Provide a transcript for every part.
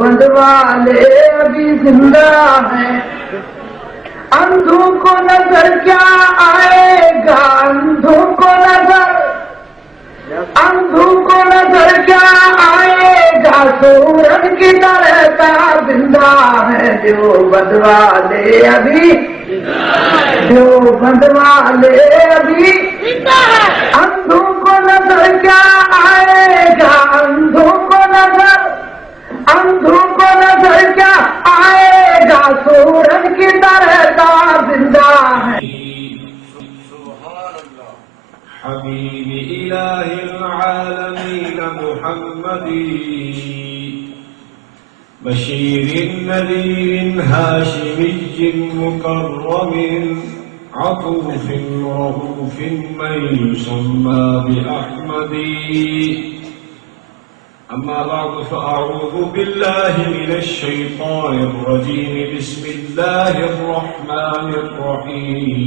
بند والے ابھی زندہ ہیں، اندھوں کو نظر کیا آئے گا، اندھوں کو نظر کیا آئے گا، سورج کی طرح زندہ ہے جو بند والے ابھی، جو بند والے ابھی اندھوں کو نظر کیا آئے گا، اندھوں کو نظر کیا آئے گا، سورج کی طرح زندہ ہے۔ حبيب إله العالمين محمد بشير نذير هاشمي مكرم عطوف رؤوف من يسمى بأحمد. أما بعد فأعوذ بالله من الشيطان الرجيم. بسم الله الرحمن الرحيم.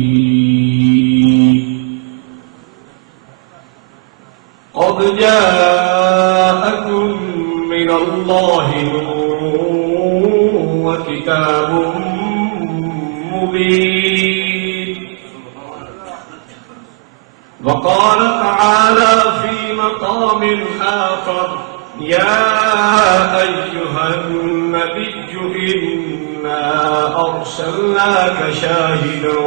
قد جاءكم من الله نور وكتاب مبين. وقال تعالى في مقام آخر: يا أيها النبي إنا أرسلناك شاهدا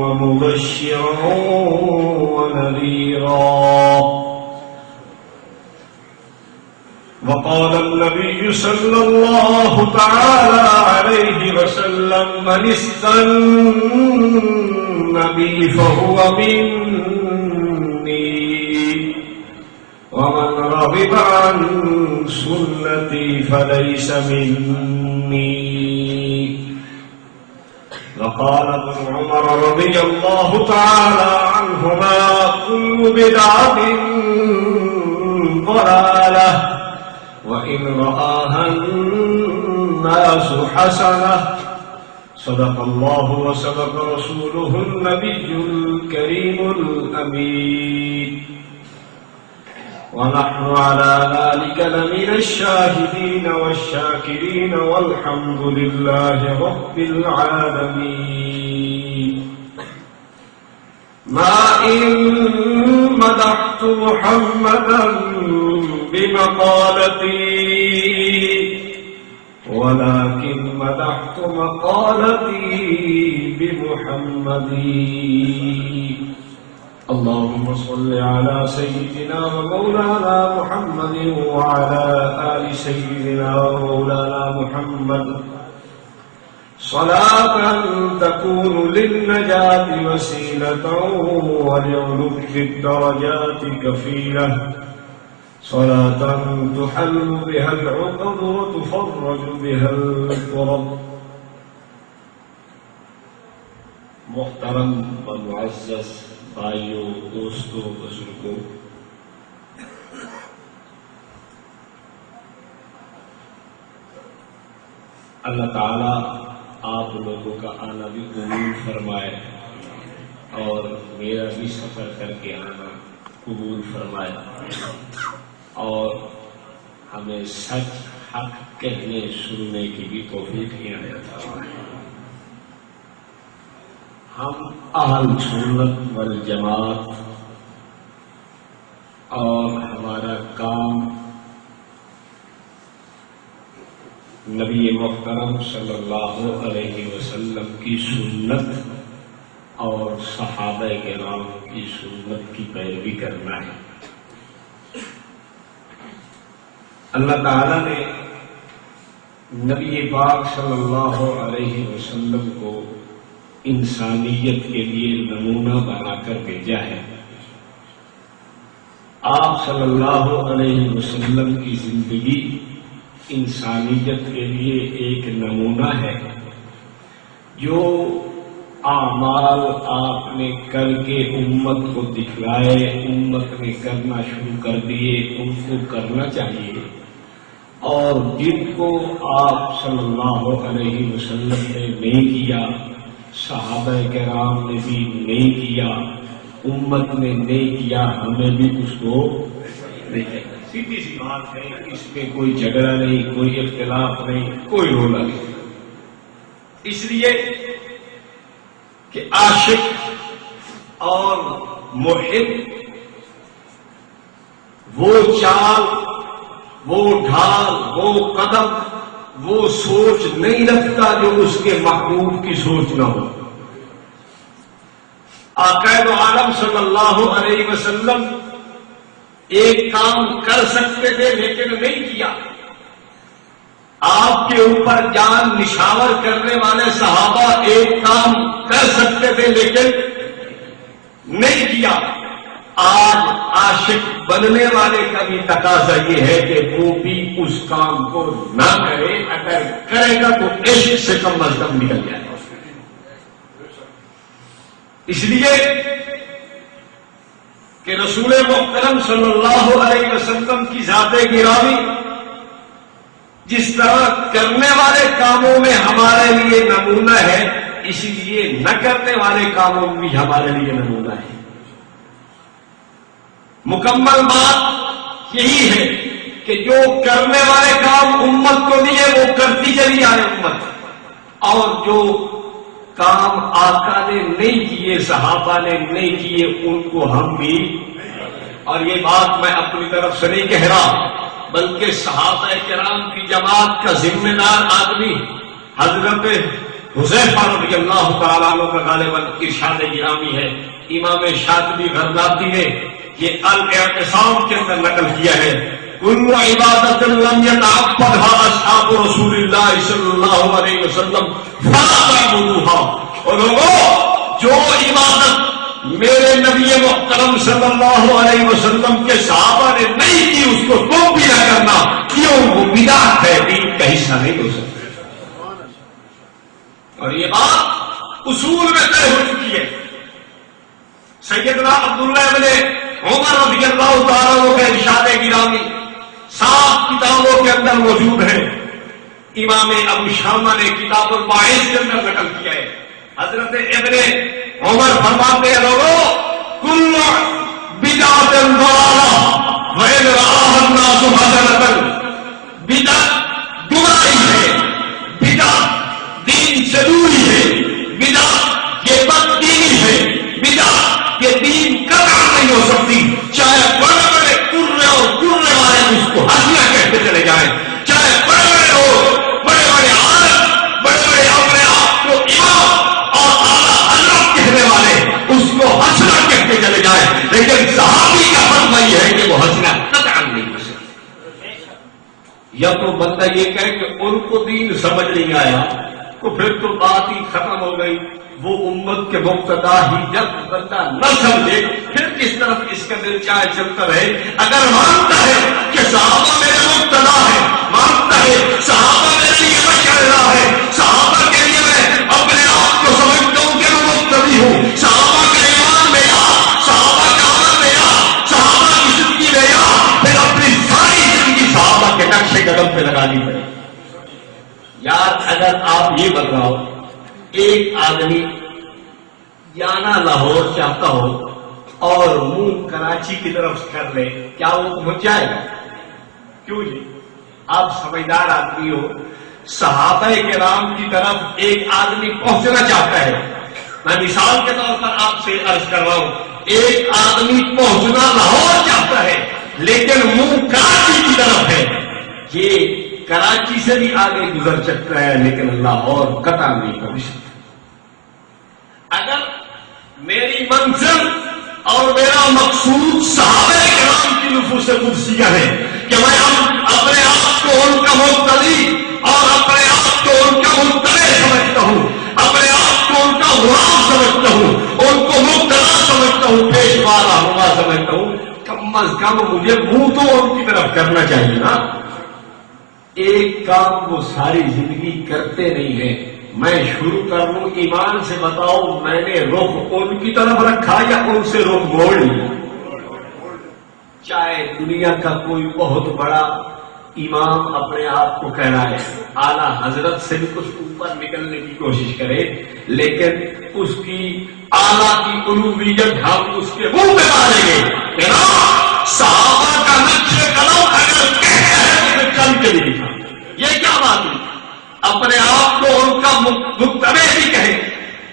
ومبشرا ونذيرا. وقال النبي صلى الله تعالى عليه وسلم: من استنى بي فهو مني ومن رغب عن سنتي فليس مني. وقال ابن عمر رضي الله تعالى عنهما: كل بدعة ضلالة وإن رآها الناس حسنة. صدق الله وصدق رسوله النبي الكريم الأمين. ونحن على ذلك لمن الشاهدين والشاكرين والحمد لله رب العالمين. ما إن مدحت محمدا بمقالتي ولكن مدحت مقالتي بمحمد. اللهم صل على سيدنا ومولانا محمد وعلى آل سيدنا ومولانا محمد صلاة تكون للنجاة وسيلة ولعلو الدرجات كفيلة. صلاة تحل بها العقد وتفرج بها الكرب. محترم و معزز بھائیوں، دوستوں، بزرگوں، اللہ تعالیٰ آپ لوگوں کا آنا بھی قبول فرمائے اور میرا بھی سفر کر کے آنا قبول فرمائے اور ہمیں سچ حق کہنے سننے کی بھی توفیق عنایت فرمائے. ہم اہل سنت والجماعت اور ہمارا کام نبی محترم صلی اللہ علیہ وسلم کی سنت اور صحابہ کرام کی سنت کی پیروی کرنا ہے. اللہ تعالیٰ نے نبی پاک صلی اللہ علیہ وسلم کو انسانیت کے لیے نمونہ بنا کر بھیجا ہے. آپ صلی اللہ علیہ وسلم کی زندگی انسانیت کے لیے ایک نمونہ ہے. جو اعمال آپ نے کر کے امت کو دکھلائے، امت نے کرنا شروع کر دیے، ان کو کرنا چاہیے. اور جن کو آپ صلی اللہ علیہ وسلم نے نہیں کیا، صحابہ کرام نے بھی نہیں کیا، امت نے نہیں کیا، ہمیں بھی اس کو نہیں کرنا. سیدھی سی بات ہے، اس میں کوئی جھگڑا نہیں، کوئی اختلاف نہیں، کوئی رولا نہیں، اس لیے کہ عاشق اور محب وہ چال، وہ ڈھال، وہ قدم، وہ سوچ نہیں رکھتا جو اس کے محبوب کی سوچ نہ ہو۔ آقا دو عالم صلی اللہ علیہ وسلم ایک کام کر سکتے تھے لیکن نہیں کیا۔ آپ کے اوپر جان نشاور کرنے والے صحابہ ایک کام کر سکتے تھے لیکن نہیں کیا۔ آج عاشق بننے والے کا بھی تقاضا یہ ہے کہ وہ بھی اس کام کو نہ کرے، اگر کرے گا تو عشق سے کم از کم نکل جائے گا۔ اس لیے کہ رسول محترم صلی اللہ علیہ وسلم کی ذات گرامی جس طرح کرنے والے کاموں میں ہمارے لیے نمونہ ہے، اسی لیے نہ کرنے والے کاموں میں بھی ہمارے لیے نمونہ ہے۔ مکمل بات یہی ہے کہ جو کرنے والے کام امت کو دیے وہ کرتی چلی آئے امت، اور جو کام آقا نے نہیں کیے، صحابہ نے نہیں کیے، ان کو ہم بھی، اور یہ بات میں اپنی طرف سے نہیں کہہ رہا بلکہ صحابہ کرام کی جماعت کا ذمہ دار آدمی حضرت حذیفہ رضی اللہ تعالیٰ عنہ کا غالباً ارشاد گرامی ہے، امام شاطبی غرناطی نے یہ الاعتصام کے اندر نقل کیا ہے، کل عبادت لم یتعبدها اصحاب رسول اللہ صلی اللہ علیہ وسلم فلا تعبدوها، اور لوگوں جو عبادت میرے نبی محترم صلی اللہ علیہ وسلم کے صحابہ نے نہیں کی اس کو تم بھی نہ کرنا، کیوں؟ وہ بدعت ہے، دین کا حصہ نہیں ہو سکتا۔ اور یہ بات اصول میں طے ہو چکی ہے۔ سیدنا عبداللہ ابن عمر رضی اللہ تعالیٰ عنہ کا ارشاد گرامی 7 کتابوں کے اندر موجود ہے، امام ابو شامہ نے کتاب الباعث کے اندر نقل کیا ہے۔ حضرت ابن عمر فرماتے ہیں لوگوں کل بدعت ضلالہ وإن رآها الناس حسنۃ، بدعت گمراہی ہے، بدعت دین سے دوری ہے، بدعت یہ بددینی ہے، بدعت یہ دین قطع نہیں ہو سکتی، چاہے بڑے بڑے کرنے اور کرنے والے اس کو ہنسیاں کہتے چلے جائیں، چاہے بڑے بڑے لوگ، بڑے بڑے عالم، بڑے بڑے اپنے آپ کو امام اور اعلیٰ حضرت کہنے والے اس کو ہنسنا کہتے چلے جائیں، لیکن صحابی کا فرما یہ ہے کہ وہ ہنسنا قطعا نہیں ہو سکتا۔ یا تو بندہ یہ کہے کہ ان کو دین سمجھ نہیں آیا تو پھر تو بات ہی ختم ہو گئی، وہ امت کے مقتدا ہی جب بندہ نہ سمجھے پھر کس طرف اس کا دل چاہے چلتا رہے۔ اگر مانتا ہے کہ صحابہ میرے مقتدا ہے، مانتا ہے صحابہ میرے لیے مشعلہ ہے، صحابہ کے لیے میں اپنے آپ کو سمجھتا ہوں کہ میں مقتدی ہوں، صحابہ کا ایمان میرا، صحابہ کا عمل میرا، صحابہ کی زندگی میرا، پھر اپنی ساری زندگی صحابہ کے نقش قدم پہ لگانی پڑے۔ یار اگر آپ یہ بتاؤ ایک آدمی جانا لاہور چاہتا ہو اور منہ کراچی کی طرف کر لے، کیا وہ پہنچ جائے گا؟ کیوں جی؟ آپ سمجھدار آدمی ہو، صحابہ کرام کی طرف ایک آدمی پہنچنا چاہتا ہے، میں مثال کے طور پر آپ سے عرض کر رہا ہوں، ایک آدمی پہنچنا لاہور چاہتا ہے لیکن منہ کراچی کی طرف ہے، یہ کراچی سے بھی آگے گزر سکتا ہے لیکن لاہور قطع نہیں پہنچ سکتا۔ اگر میری منزل اور میرا مقصود صحابہ کرام کی نفوس قدسیہ ہے کہ میں اپنے آپ کو ان کا مقتدی اور اپنے آپ کو ان کا متبع سمجھتا ہوں، اپنے آپ کو ان کا غلام سمجھتا ہوں، ان کو مقتدا سمجھتا ہوں، پیشوا رہنما سمجھتا ہوں، کم از کم مجھے منہ تو ان کی طرف کرنا چاہیے نا۔ ایک کام وہ ساری زندگی کرتے نہیں ہیں، میں شروع کر لوں ایمان سے، بتاؤ میں نے رخ ان کی طرف رکھا یا ان سے رخ موڑ لیا؟ چاہے دنیا کا کوئی بہت بڑا امام اپنے آپ کو کہہ رہا ہے، اعلیٰ حضرت سے بھی کچھ اوپر نکلنے کی کوشش کرے، لیکن اس کی اعلیٰ کی الوہیت ہم اس کے منہ پہ ماریں گے کہ نا صحابہ کا نقش قدم اگر کہتا ہے تو چل کے بھی دکھا. یہ کیا بات ہے؟ اپنے آپ کو ان کا متبع بھی کہے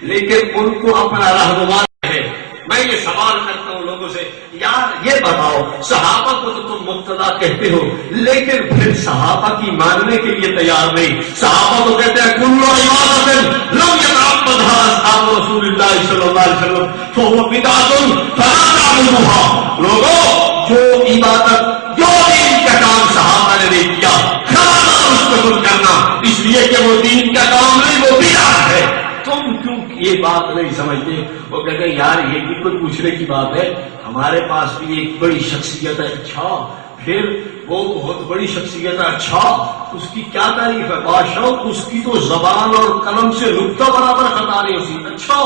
لیکن ان کو اپنا رہنما کہے. میں یہ سوال کرتا ہوں لوگوں سے، یار یہ بتاؤ، صحابہ کو تو تم مقتدا کہتے ہو لیکن پھر صحابہ کی ماننے کے لیے تیار نہیں. صحابہ کو کہتے ہیں کل عبادت لم یتعبدها اصحاب رسول اللہ صلی اللہ علیہ وسلم فهو بدعۃ فلا تعبدوها. لوگوں، جو عبادت، جو دین کا کام صحابہ نے نہیں کیا، خبردار اس کو تم کرنا، اس لیے کہ وہ دین کا کام نہیں، وہ بدعت ہے. تم کیوں یہ بات نہیں سمجھتے؟ وہ کہتے ہیں یار یہ بھی کوئی پوچھنے کی بات ہے، ہمارے پاس بھی ایک بڑی شخصیت ہے. اچھا، پھر وہ بہت بڑی شخصیت ہے. اچھا، اس کی کیا تعریف ہے؟ بادشاہ، اس کی تو زبان اور قلم سے نقطہ برابر خطا نہیں ہوتی. اچھا،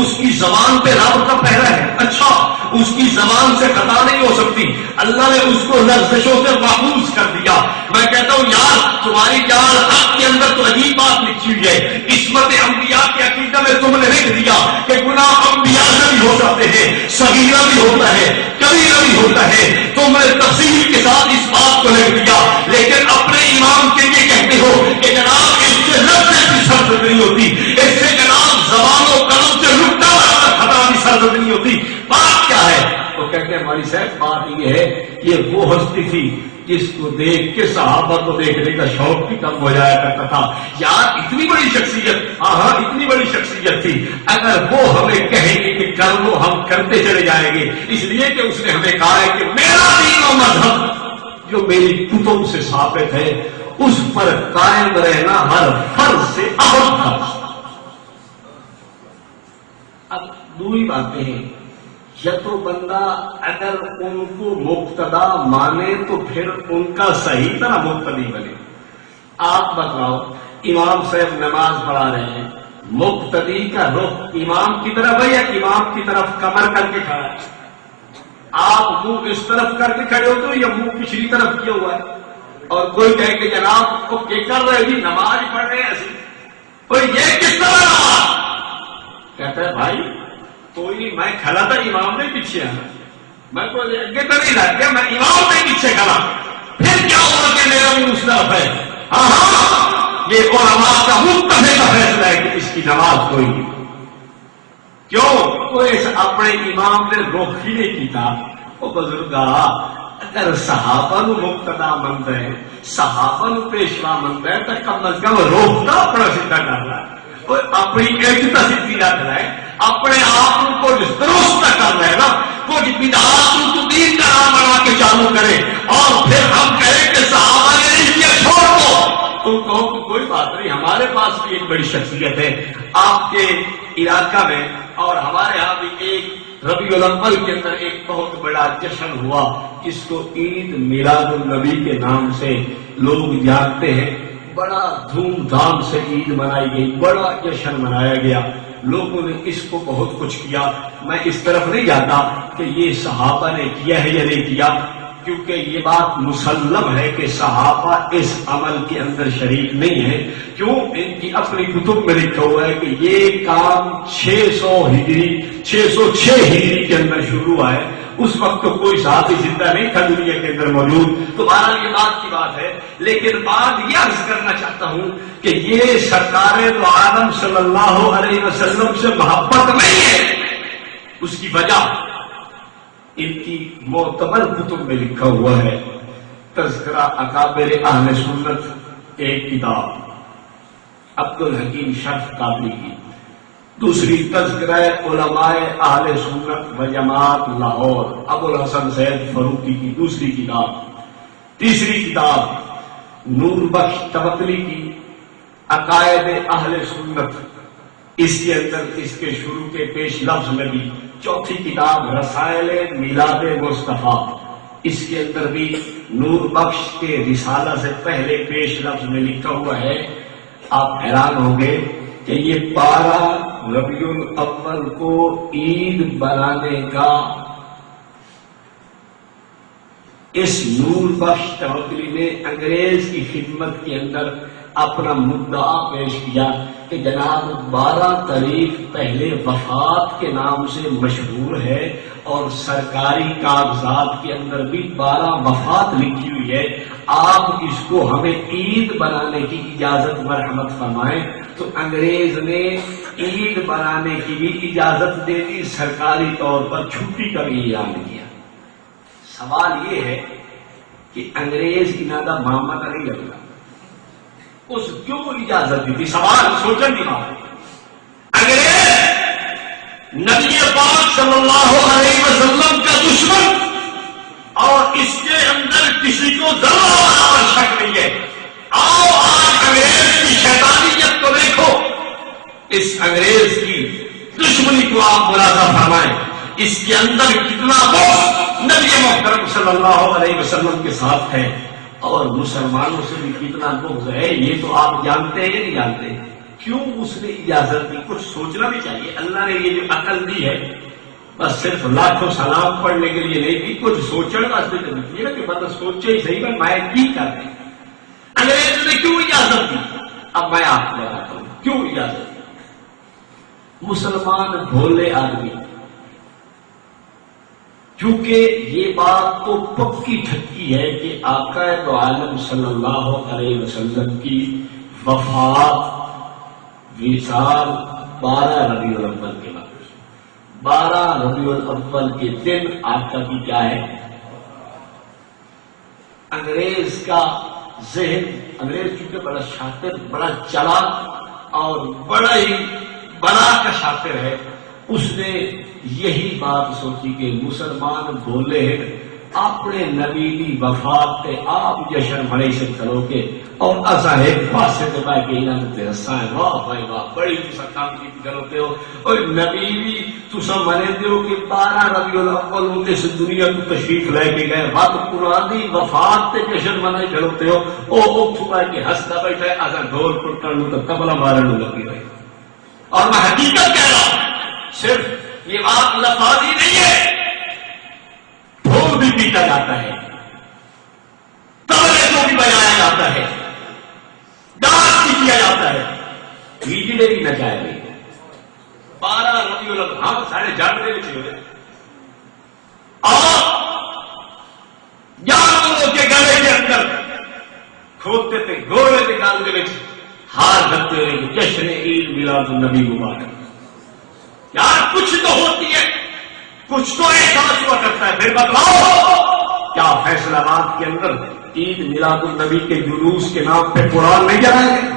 اس کی زبان پہ رب کا پہرا ہے. اچھا، اس کی زبان سے خطا نہیں ہو سکتی. اللہ نے اس کو لفظوں سے محفوظ کر دیا. میں کہتا ہوں یار تمہاری جان حق کے اندر تو عجیب بات لکھی ہوئی ہے. عصمت انبیاء کے عقیدہ میں تم نے لکھ دیا کہ گناہ انبیاء سے بھی ہو سکتے ہیں، صغیرہ بھی ہوتا ہے، کبیرہ بھی ہوتا ہے. تم نے تفصیل کے ساتھ اس بات کو لکھ دیا لیکن اپنے امام کے لیے کہتے ہو کہ جناب اس سے لفظ بھی سرزد نہیں ہوتی، اس سے جناب زبان و قلم سے نقطہ برابر خطا بھی سرزد نہیں ہوتی. بات کیا ہے؟ وہ کہتے ہیں مولوی صاحب بات یہ ہے، یہ وہ ہستی تھی جس کو دیکھ کے صحابہ کو دیکھنے کا شوق بھی کم ہو جایا کرتا تھا. یار اتنی بڑی شخصیت، ہاں اتنی بڑی شخصیت تھی، اگر وہ ہمیں کہیں گے کہ کر لو ہم کرتے چلے جائیں گے، اس لیے کہ اس نے ہمیں کہا ہے کہ میرا دین و مذہب جو میری کتب سے ثابت ہے اس پر قائم رہنا ہر فرض سے اہم تھا. اب دوسری باتیں ہیں، یا تو بندہ اگر ان کو مقتدا مانے تو پھر ان کا صحیح طرح مقتدی بنے. آپ بتلاؤ، امام صاحب نماز پڑھا رہے ہیں، مقتدی کا رخ امام کی طرف ہے یا امام کی طرف کمر کر کے کھڑا ہے؟ آپ منہ اس طرف کر کے کھڑے ہوتے ہو یا منہ پچھلی طرف کیا ہوا ہے؟ اور کوئی کہے کہ جناب کو کیا کر رہے جی نماز پڑھ رہے ہیں ایسی، کوئی یہ کس طرح نماز؟ کہتا ہے بھائی کوئی نہیں، میں کھڑا تھا، امام نے پیچھے آنا، میں کوئی آگے تو نہیں لگ گیا، میں امام نے پیچھے کھڑا، پھر کیا ہوا کہ میرا بھی مصطلف ہے؟ ہاں یہ علماء کا متفق فیصلہ ہے کہ اس کی نماز کوئی نہیں. کیوں؟ کوئی اپنے امام نے رخ ہی نہیں کیتا. وہ بزرگا اگر صحابہ نو مقتدا منتا ہے، صحابہ نو پیشوا منتا ہے تو کم از کم روح نہ اپنا سیدھا کرنا ہے، کوئی اپنی ایک سیدھی رکھنا ہے، اپنے آپ کو کچھ درست کرنا ہے نا. کچھ بدعات کو دین کا نام بنا کے چالو کرے اور پھر ہم کہیں کہ صحابہ نے نہیں کیا چھوڑ دو. تم کہو کہ کوئی بات نہیں، ہمارے پاس بھی ایک بڑی شخصیت ہے آپ کے علاقہ میں، اور ہمارے یہاں بھی ایک ربیع الاول کے اندر ایک بہت بڑا جشن ہوا جس کو عید میلاد النبی کے نام سے لوگ جانتے ہیں. بڑا دھوم دھام سے عید منائی گئی، بڑا جشن منایا گیا، لوگوں نے اس کو بہت کچھ کیا. میں اس طرف نہیں جاتا کہ یہ صحابہ نے کیا ہے یا نہیں کیا، کیونکہ یہ بات مسلم ہے کہ صحابہ اس عمل کے اندر شریک نہیں ہے. کیوں؟ ان کی اپنی کتب میں لکھا ہوا ہے کہ یہ کام 606 ہجری کے اندر شروع ہوا ہے. اس وقت تو کوئی صحابی زندہ نہیں تھا دنیا کے اندر موجود. تو بہرحال یہ بات کی بات ہے، لیکن بات یہ عرض کرنا چاہتا ہوں کہ یہ سرکار دو عالم صلی اللہ علیہ وسلم سے محبت نہیں ہے. اس کی وجہ ان کی معتبر کتب میں لکھا ہوا ہے. تذکرہ اکابر اہل سنت ایک کتاب عبد الحکیم شرف قادری کی، دوسری تذکرہ علماء اہل سنت و جماعت لاہور ابو الحسن سید فروقی کی دوسری کتاب، تیسری کتاب نور بخش توکلی کی عقائد اہل سنت، اس کے اندر اس کے شروع کے پیش لفظ میں بھی، چوتھی کتاب رسائل میلاد مصطفیٰ، اس کے اندر بھی نور بخش کے رسالہ سے پہلے پیش لفظ میں لکھا ہوا ہے. آپ حیران ہوں گے کہ یہ 12 ربیع الاول کو عید بنانے کا اس نور بخش توکلی نے انگریز کی خدمت کے اندر اپنا مدعا پیش کیا کہ جناب 12 تاریخ پہلے وفات کے نام سے مشہور ہے اور سرکاری کاغذات کے اندر بھی 12 وفات لکھی ہوئی ہے. آپ اس کو ہمیں عید بنانے کی اجازت مرحمت فرمائیں. تو انگریز نے عید بنانے کی بھی اجازت دے دی، سرکاری طور پر چھٹی کا بھی اعلان کیا. سوال یہ ہے کہ انگریز کی نادا محمد علی اللہ اس کیوں اجازت دی تھی؟ سوال سوچن کی بات. انگریز نبی پاک صلی اللہ علیہ وسلم کا دشمن اور اس کے اندر کسی کو ذرا شک نہیں ہے. آؤ آج انگریز کی شیطانیت کو دیکھو، اس انگریز کی دشمنی کو آپ ملاحظہ فرمائیں. اس کے اندر کتنا بغض نبی محترم صلی اللہ علیہ وسلم کے ساتھ ہے اور مسلمانوں سے بھی کتنا بغض ہے. یہ تو آپ جانتے ہیں یا نہیں جانتے؟ کیوں اس نے اجازت دی؟ کچھ سوچنا بھی چاہیے. اللہ نے یہ جو عقل دی ہے بس صرف لاکھوں سلام پڑھنے کے لیے نہیں دی، کچھ سوچنے واسطے تو دیتی ہے کہ بس سوچے ہی صحیح میں کی کر دیں. انگریز نے کیوں اجازت دی؟ اب میں آپ کو بتاتا ہوں کیوں اجازت دی. مسلمان بھولے آدمی، کیونکہ یہ بات تو پکی ٹھکی ہے کہ آقا دو عالم صلی اللہ علیہ وسلم کی وفات وصال 12 ربیع الاول کے بعد، 12 ربیع الاول کے دن آقا کی کیا ہے؟ انگریز کا ذہن، انگریز چونکہ بڑا شاطر، بڑا چلاک اور بڑا ہی بڑا کا شاطر ہے، اس نے یہی بات سوچی کہ مسلمان بولے اپنے نبی کی وفات تے آپ جشن بڑے سے کرو گے اور اصاہب پاسے تے بھائی کہ انہاں تے ہساں واہ بھائی واہ بڑی تسا کام کی کرتے ہو. اور نبی بھی تسا منے دیو کہ 12 ربیع الاول تے اس دنیا کو تشریف لے کے گئے، وقت قرآن دی وفات تے جشن منائی کرتے ہو. او تھوڑا کہ ہنستا بیٹھا ہے، اساں ڈھول پٹن نو تے تبلا مارن نو لگی ہوئی. اور میں حقیقت کہہ رہا ہوں، صرف یہ بات لفاظی نہیں ہے، ڈھول بھی پیٹا جاتا ہے، تبلے کو بھی بجایا جاتا ہے، ڈانس بھی کیا جاتا ہے، ڈیجے بھی نچائے گئے. 12 ربیع الاول ہم سارے جانتے ہوئے اور جانوروں کے گلے کے اندر کھوتے تھے، گھوڑے کے گال کے ہار کرتے ہوئے جشن عید میلاد النبی مبارک. یار کچھ تو ہوتی ہے، کچھ تو احساس ہوا کرتا ہے. پھر بتاؤ کیا فیصلہ آباد کے اندر عید میلاد النبی کے جلوس کے نام پہ قرآن نہیں جلائے گئے؟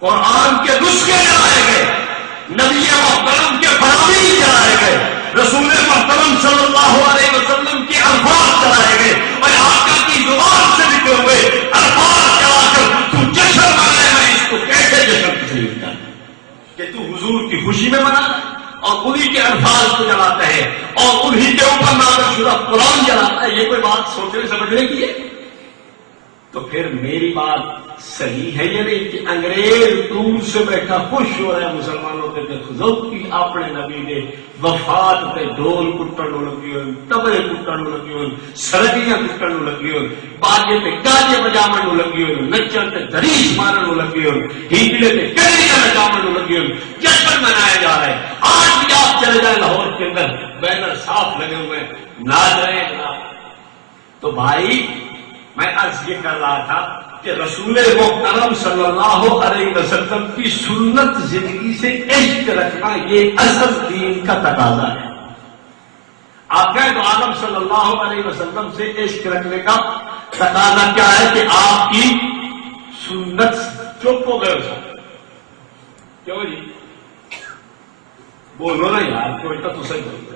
قرآن کے نسخے جلائے گئے، نبی محترم کے فرامین جلائے گئے، رسول محترم صلی اللہ علیہ وسلم کے الفاظ جلائے گئے اور آقا کی زبان سے نکلے ہوئے الفاظ جلا کر تو جشن منائے. میں اس کو کیسے جشن تسلیم کر کہ تو حضور کی خوشی میں منا اور انہی کے الفاظ کو جلاتا ہے اور انہی کے اوپر نازل شدہ قرآن جلاتا ہے؟ یہ کوئی بات سوچنے سمجھنے کی ہے؟ تو پھر میری بات صحیح ہے یا نہیں کہ انگریز دور سے بیٹھا خوش ہو رہا ہے مسلمانوں کے کی اپنے نبی نے وفات تے ڈول کٹن لگی ہوئی، تبلے کٹن لگی ہوئی، سرگیاں کٹن لگی ہوئی، باجے تے گاجے بجاون لگی ہوئی، نچن تے دریش مارن لگی ہوئی، ہیجڑے تے کڑیاں بجاون لگی ہوئی. جشن منایا جا رہا ہے. آج بھی آپ چلے جائیں لاہور کے اندر بینر صاف لگے ہوئے ناچ رہے ہیں. تو بھائی میں عرض یہ کر رہا تھا کہ رسول محترم صلی اللہ علیہ وسلم کی سنت زندگی سے عشق رکھنا یہ اصل دین کا تقاضا ہے. آقا دو عالم صلی اللہ علیہ وسلم سے عشق رکھنے کا تقاضا کیا ہے کہ آپ کی سنت. چپ ہو گئے کیوں جی؟ بولو نا یار، کوئی تو صحیح بولو.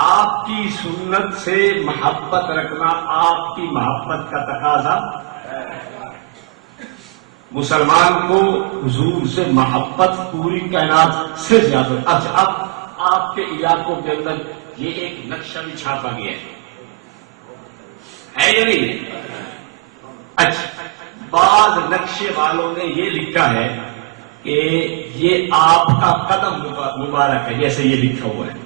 آپ کی سنت سے محبت رکھنا آپ کی محبت کا تقاضا. مسلمان کو حضور سے محبت پوری کائنات سے زیادہ. اچھا اب آپ کے علاقوں کے اندر یہ ایک نقشہ بھی چھاپا گیا ہے یا نہیں؟ اچھا بعض نقشے والوں نے یہ لکھا ہے کہ یہ آپ کا قدم مبارک ہے، جیسے یہ لکھا ہوا ہے.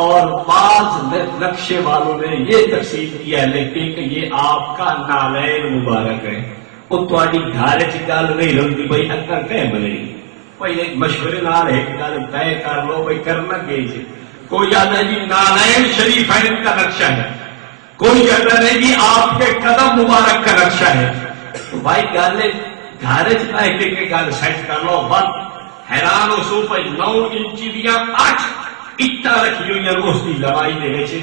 اور بعض نقشے والوں نے یہ تقسیم کیا ہے لیکن کہ یہ آپ کا نالین مبارک ہے. وہ تاری گھر چ گل نہیں رہتی بھائی اکر کہ بنے گی. بھائی ایک مشورے نال ایک گل طے کر لو بھائی کرنا کہ کوئی کہتا ہے جی نالین شریفین کا نقشہ ہے، کوئی کہتا ہے جی آپ کے قدم مبارک کا نقشہ ہے. تو بھائی گل گھر کے گل سیٹ کر لو. بس حیران ہو سو پہ 9 انچی دیا 8 اٹا رکھی ہوئی اس کی لمائی دے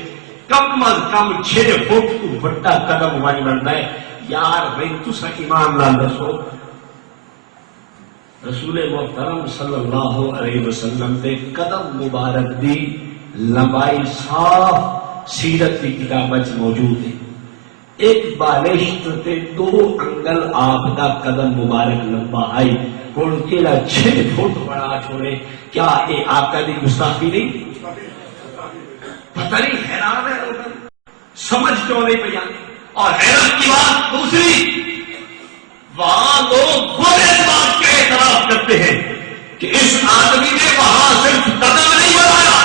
کم از کم 6 فٹ تو بڑا قدم والی بنتا ہے. یار بھائی تسا ایمان نال دسو رسول محترم صلی اللہ علیہ وسلم کے قدم مبارک دی لمبائی صاف سیرت کی کتاب موجود ہے. ایک بالشت تے 2 انگل آپ کا قدم مبارک لمبا آئی ہوں کہڑا 6 فٹ بڑا چھوڑے. کیا یہ آقا دی گستاخی نہیں؟ پتہ نہیں. حیران ہے لوگ سمجھ کیوں نہیں پہ جاتے. اور حیرت کی بات دوسری، وہاں لوگ خود اس بات کا اعتراف کرتے ہیں کہ اس آدمی نے وہاں صرف قدم نہیں بنایا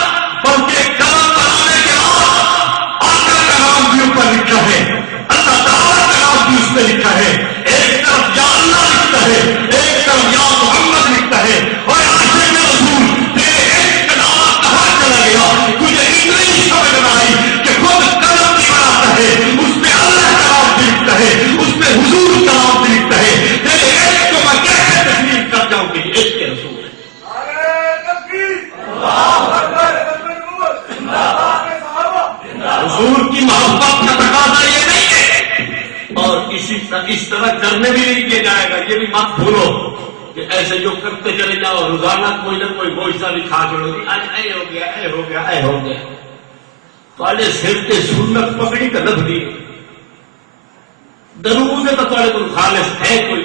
بلکہ قدم بنانے کے بعد آقا کا نام بھی اوپر لکھا ہے، اللہ تعالیٰ کا نام بھی اس میں لکھا ہے. ایک طرف یا اللہ لکھتا ہے، ایک طرف یا محمد لکھتا ہے. اور عاشق رسول تیرے ایک کا نام کہاں چلا گیا؟ تجھے اتنی سمجھ نہ آئی کہ خود قدم بھی بناتا ہے، اس میں اللہ کا نام بھی لکھتا ہے، اس میں حضور کا نام بھی لکھتا ہے. تیرے ایک کو میں کیسے تسلیم کر جاؤں گی؟ ایک کے رسول ہے. حضور کی محبت کا تقاضا یہ نہیں ہے اور اس طرح کرنے بھی نہیں کیا جائے گا. یہ بھی مت بھولو کہ ایسے جو کرتے چلے جاؤ روزانہ کوئی نہ کوئی گوشتہ بھی کھا چھوڑو گی. آج اے ہو گیا اے ہو گیا اے ہو گیا. پہلے سر کے سنت پکڑی کا لفظ دی درود تو تھوڑے کو خالص ہے کوئی.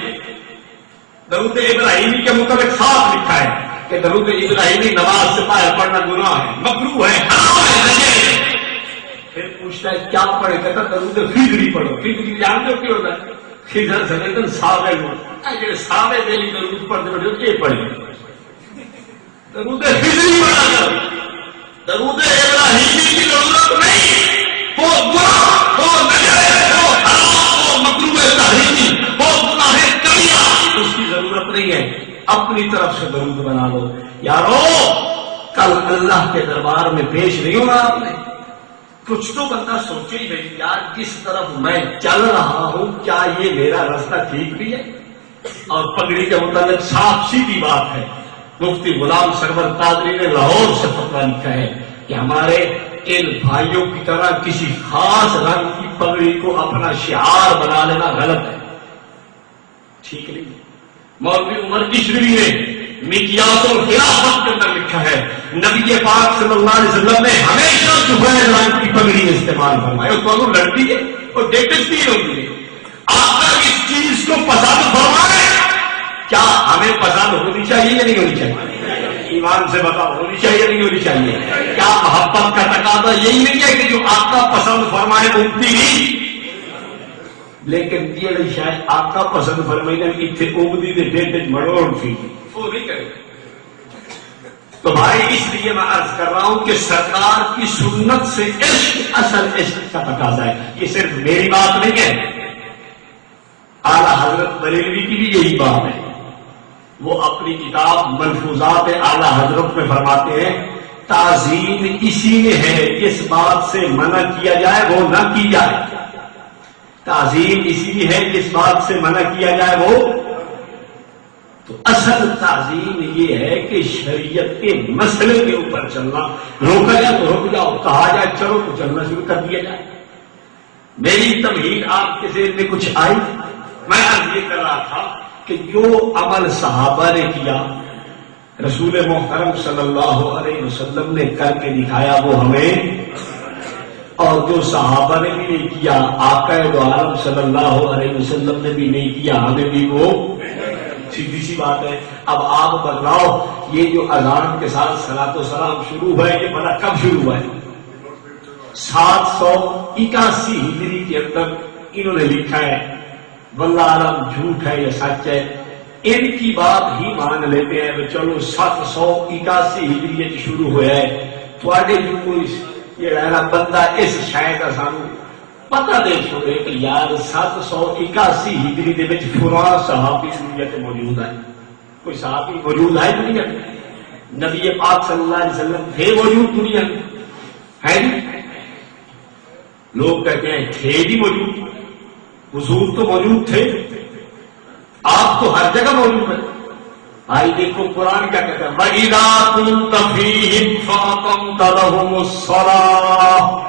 درود ابراہیمی کے متعلق صاف لکھا ہے کہ درود ابراہیمی نماز سے باہر پڑھنا گناہ ہے، مکروہ ہے، حرام ہے، نجائز ہے. پھر پوچھتا ہے کیا پڑھے؟ کہتا درود خضری پڑھو. خضری جانتے ہو کیا ہوتا ہے؟ خضر سے لیکن صحابہ لوگ صحابہ میری درود پڑھتے بیٹھے یہ پڑھے. درود خضری پڑھا کرو، درود ابراہیمی کی ضرورت نہیں. وہ گناہ، وہ نجائز، وہ حرام، وہ مکروہ تحریمی، وہ گناہ کبیرہ، اس کی ضرورت نہیں ہے. اپنی طرف سے درود بنا لو. یارو کل اللہ کے دربار میں پیش نہیں ہونا آپ نے. کچھ تو بندہ سوچے ہی بھائی یار جس طرف میں چل رہا ہوں کیا یہ میرا راستہ ٹھیک بھی ہے. اور پگڑی کے متعلق صاف سیدھی بات ہے. مفتی غلام سرور قادری نے لاہور سے فتویٰ لکھا ہے کہ ہمارے ان بھائیوں کی طرح کسی خاص رنگ کی پگڑی کو اپنا شعار بنا لینا غلط ہے، ٹھیک نہیں. مولوی عمر کشمیری نے مقیاس الخلافت کے اندر لکھا ہے نبی پاک صلی اللہ علیہ وسلم نے ہمیشہ سفید رنگ کی پگڑی استعمال فرمائی. اس کو لڑتی ہے اور ڈیٹسٹی ہوتی ہے. آپ اس چیز کو پسند فرمائے، کیا ہمیں پسند ہونی چاہیے یا نہیں ہونی چاہیے؟ ایمان سے بتاؤ ہونی چاہیے نہیں ہونی چاہیے؟ کیا محبت کا تقاضا یہی نہیں ہے کہ جو آقا پسند فرمائے اگتی ہی؟ لیکن یہ شاید آقا پسند فرمائی اتنے اگتی کے بیٹے مڑوڑ تھی وہ نہیں کرے. تو بھائی اس لیے میں عرض کر رہا ہوں کہ سرکار کی سنت سے عشق اصل عشق کا تقاضا ہے. یہ صرف میری بات نہیں ہے، اعلیٰ حضرت بریلوی کی بھی یہی بات ہے. وہ اپنی کتاب ملفوظات اعلیٰ حضرت میں فرماتے ہیں تعظیم اسی میں ہے جس بات سے منع کیا جائے وہ نہ کی جائے. تعظیم اسی میں ہے جس بات سے منع کیا جائے وہ. تو اصل تعظیم یہ ہے کہ شریعت کے مسئلے کے اوپر چلنا. روکا جائے تو رک جاؤ، کہا جائے چلو تو چلنا شروع کر دیا جائے. میری تمہید آپ کے ذہن میں کچھ آئی؟ میں عرض یہ کر رہا تھا کہ جو عمل صحابہ نے کیا رسول محترم صلی اللہ علیہ وسلم نے کر کے دکھایا وہ ہمیں، اور جو صحابہ نے بھی نہیں کیا آقا دو عالم صلی اللہ علیہ وسلم نے بھی نہیں کیا ہمیں بھی وہ. سیدھی سی بات ہے. اب آپ بتلاؤ یہ جو اذان کے ساتھ صلاۃ و سلام شروع ہوا ہے یہ بڑا کب شروع ہوا ہے؟ 781 ہجری کے اندر انہوں نے لکھا ہے. واللہ عالم جھوٹ ہے یا سچ ہے ان کی بات ہی مان لیتے ہیں. چلو 781 ہجری شروع ہوا ہے. تھوڑے جو کوئی یہ رہنا بندہ اس شاید سانو پتہ دے چھوڑے کہ یار 781 ہجری دے وچ فلاں صحابی دنیا تے موجود ہے. کوئی صحابی موجود ہے دنیا؟ نبی پاک صلی اللہ علیہ وسلم تھے موجود دنیا میں؟ ہے جی؟ لوگ کہتے ہیں تھے بھی موجود، حضور تو موجود تھے، آپ تو ہر جگہ موجود ہیں۔ بھائی دیکھو قرآن کیا کہتا ہے، وَإِذَا كُنْتَ فِيهِمْ فَأَقَمْتَ لَهُمُ الصَّلَاةَ،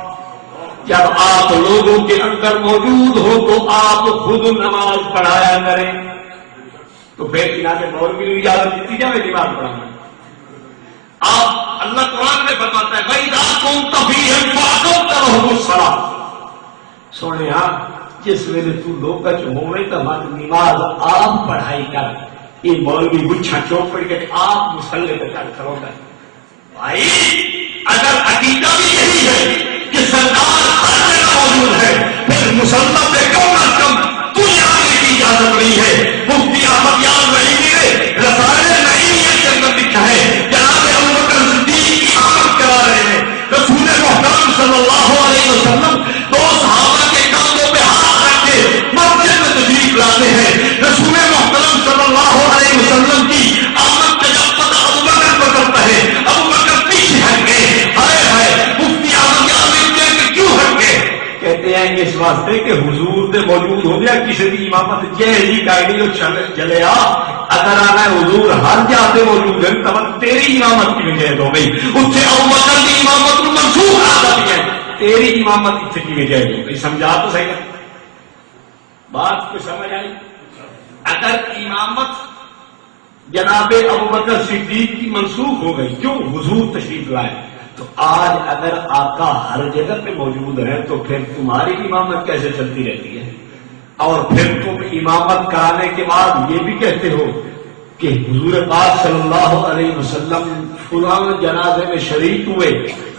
جب آپ لوگوں کے اندر موجود ہو تو آپ خود نماز پڑھایا کریں۔ تو پھر جناب مولوی بھی اجازت دیتی جائے نماز پڑھانا۔ آپ اللہ قرآن میں فرماتا ہے وَإِذَا كُنْتَ فِيهِمْ فَأَقَمْتَ لَهُمُ الصَّلَاةَ، سونے جس ویلے تو لوگ ہونے تو مت نماز آپ پڑھائی کر، یہ مولوی گچھا چوپڑ کے آپ مسلح پہ چل کرو گا۔ بھائی اگر عقیدہ بھی یہی ہے کہ سرکار ہر جگہ موجود ہے، پھر مسلح پہ کم از کم تجھے آنے کی اجازت نہیں ہے۔ مفتی احمد یار وحیدی نے رسالہ نعیمیہ کے اندر لکھا ہے، جناب ابوبکر صدیق امامت کرا رہے ہیں، رسول محترم صلی اللہ علیہ وسلم دو صحابہ کے کاندھوں پہ ہاتھ رکھ کے مسجد میں تشریف لاتے ہیں۔ رسول محترم صلی اللہ علیہ وسلم کی آمد کا جب پتہ ابوبکر کو چلتا ہے، ابوبکر پیچھے ہٹ گئے۔ ہائے ہائے، مفتی احمد یار لکھتے ہیں کہ کیوں ہٹ گئے؟ کہتے ہیں کہ اس واسطے کہ حضور دے موجود ہو گیا، کسی کی امامت جہلی کائنی اور چلے آ، اگر آنا ہے حضور ہر جاتے موجود ہے تب تیری امامت کی وجہ ہو گئی، اس سے ابوبکر کی امامت کو منسوخ آ جاتی ہے، تیری امامت اتنے کی وجہ ہو گئی۔ سمجھا تو صحیح ہے بات کو، سمجھ آئی؟ اگر امامت جناب ابوبکر صدیق کی منسوخ ہو گئی، کیوں؟ حضور تشریف لائے، تو آج اگر آقا ہر جگہ پہ موجود ہے تو پھر تمہاری امامت کیسے چلتی رہتی ہے؟ اور پھر تم امامت کرانے کے بعد یہ بھی کہتے ہو کہ حضور پاک صلی اللہ علیہ وسلم فلاں جنازے میں شریک ہوئے۔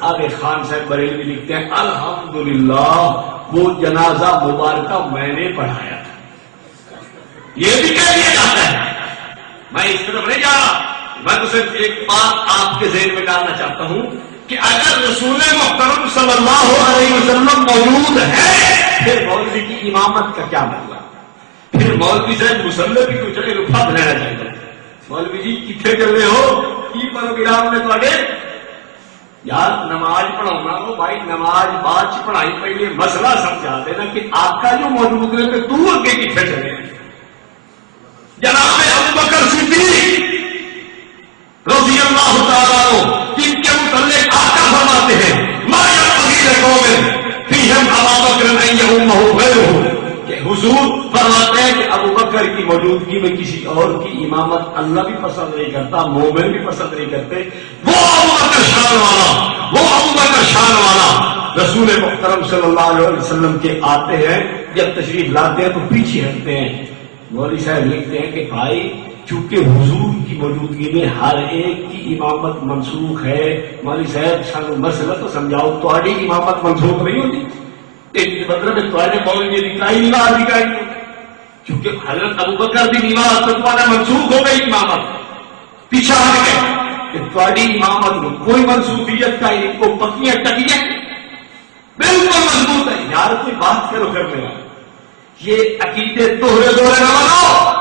آگے خان صاحب بریلوی لکھتے ہیں الحمدللہ وہ جنازہ مبارکہ میں نے پڑھایا تھا۔ یہ بھی کہہ دیا جاتا ہے، میں اس طرف نہیں جا رہا، میں تو صرف ایک بات آپ کے ذہن میں ڈالنا چاہتا ہوں کہ اگر رسول محترم صلی اللہ علیہ وسلم موجود ہے پھر مولوی کی امامت کا کیا مطلب؟ پھر مولوی صاحب مسلح بھی کچھ رفا لینا چاہیے۔ مولوی جی کتنے چل رہے ہو کی پروگرام میں تھوڑے یار نماز پڑھاؤنا ہو، بھائی نماز بعد چ پڑھائی پہلے مسئلہ سمجھا دینا کہ آقا جو موجود ہے تو اگے کتنے چلے۔ جناب ابوبکر صدیق رضی اللہ تعالیٰ عنہ جن کے متعلق آقا فرماتے ہیں ما ينبغي لقوم فيهم ابا بکر ان يؤمه غيره، کہ حضور فرماتے ہیں کہ ابوبکر کی موجودگی میں کسی اور کی امامت اللہ بھی پسند نہیں کرتا، مومن بھی پسند نہیں کرتے۔ وہ ابوبکر شان والا، وہ ابوبکر شان والا رسول محترم صلی اللہ علیہ وسلم کے آتے ہیں، جب تشریف لاتے ہیں تو پیچھے ہٹتے ہیں۔ مولوی صاحب لکھتے ہیں کہ بھائی چونکہ حضور کی موجودگی میں ہر ایک کی امامت منسوخ ہے، مولوی صاحب سانو مسئلہ تو سمجھاؤ، تہاڈی امامت منسوخ نہیں ہوتی؟ ایک مطلب ہے تہاڈے مولوی دی کائی نماز دی کائی، چونکہ حضرت ابوبکر دی نماز تو تہاڈا منسوخ ہو گئی، امامت پیچھے ہٹ گئے کہ تہاڈی امامت میں کوئی منسوخیت کا نہیں، کوئی پکیاں ٹکیاں بالکل مضبوط ہے۔ یار کوئی بات کرو کرنے والا، یہ عقیدے دوہرے دوہرے نہ بناؤ،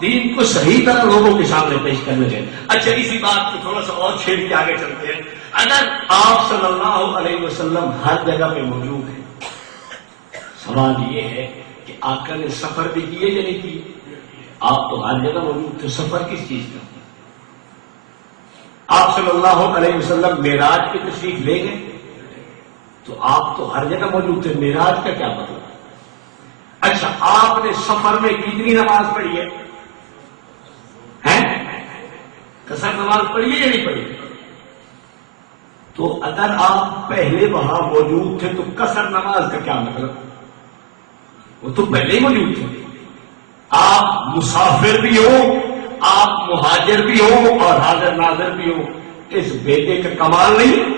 دین کو صحیح طرح لوگوں کے سامنے پیش کرنے چاہیے۔ اچھا اسی بات کو تھوڑا سا اور چھیڑ کے آگے چلتے ہیں۔ اگر آپ صلی اللہ علیہ وسلم ہر جگہ پہ موجود ہیں، سوال یہ ہے کہ آقا نے سفر بھی کیے یا نہیں کیے؟ آپ تو ہر جگہ موجود تھے، سفر کس چیز کا؟ آپ صلی اللہ علیہ وسلم معراج کی تشریف لے گئے تو آپ تو ہر جگہ موجود تھے، معراج کا کیا مطلب؟ اچھا آپ نے سفر میں کتنی نماز پڑھی ہے؟ قصر نماز پڑھی ہے یا نہیں پڑھی؟ تو اگر آپ پہلے وہاں موجود تھے تو قصر نماز کا کیا مطلب؟ وہ تو پہلے ہی موجود تھے۔ آپ مسافر بھی ہو، آپ مہاجر بھی ہو اور حاضر ناظر بھی ہو، اس بیٹے کا کمال نہیں؟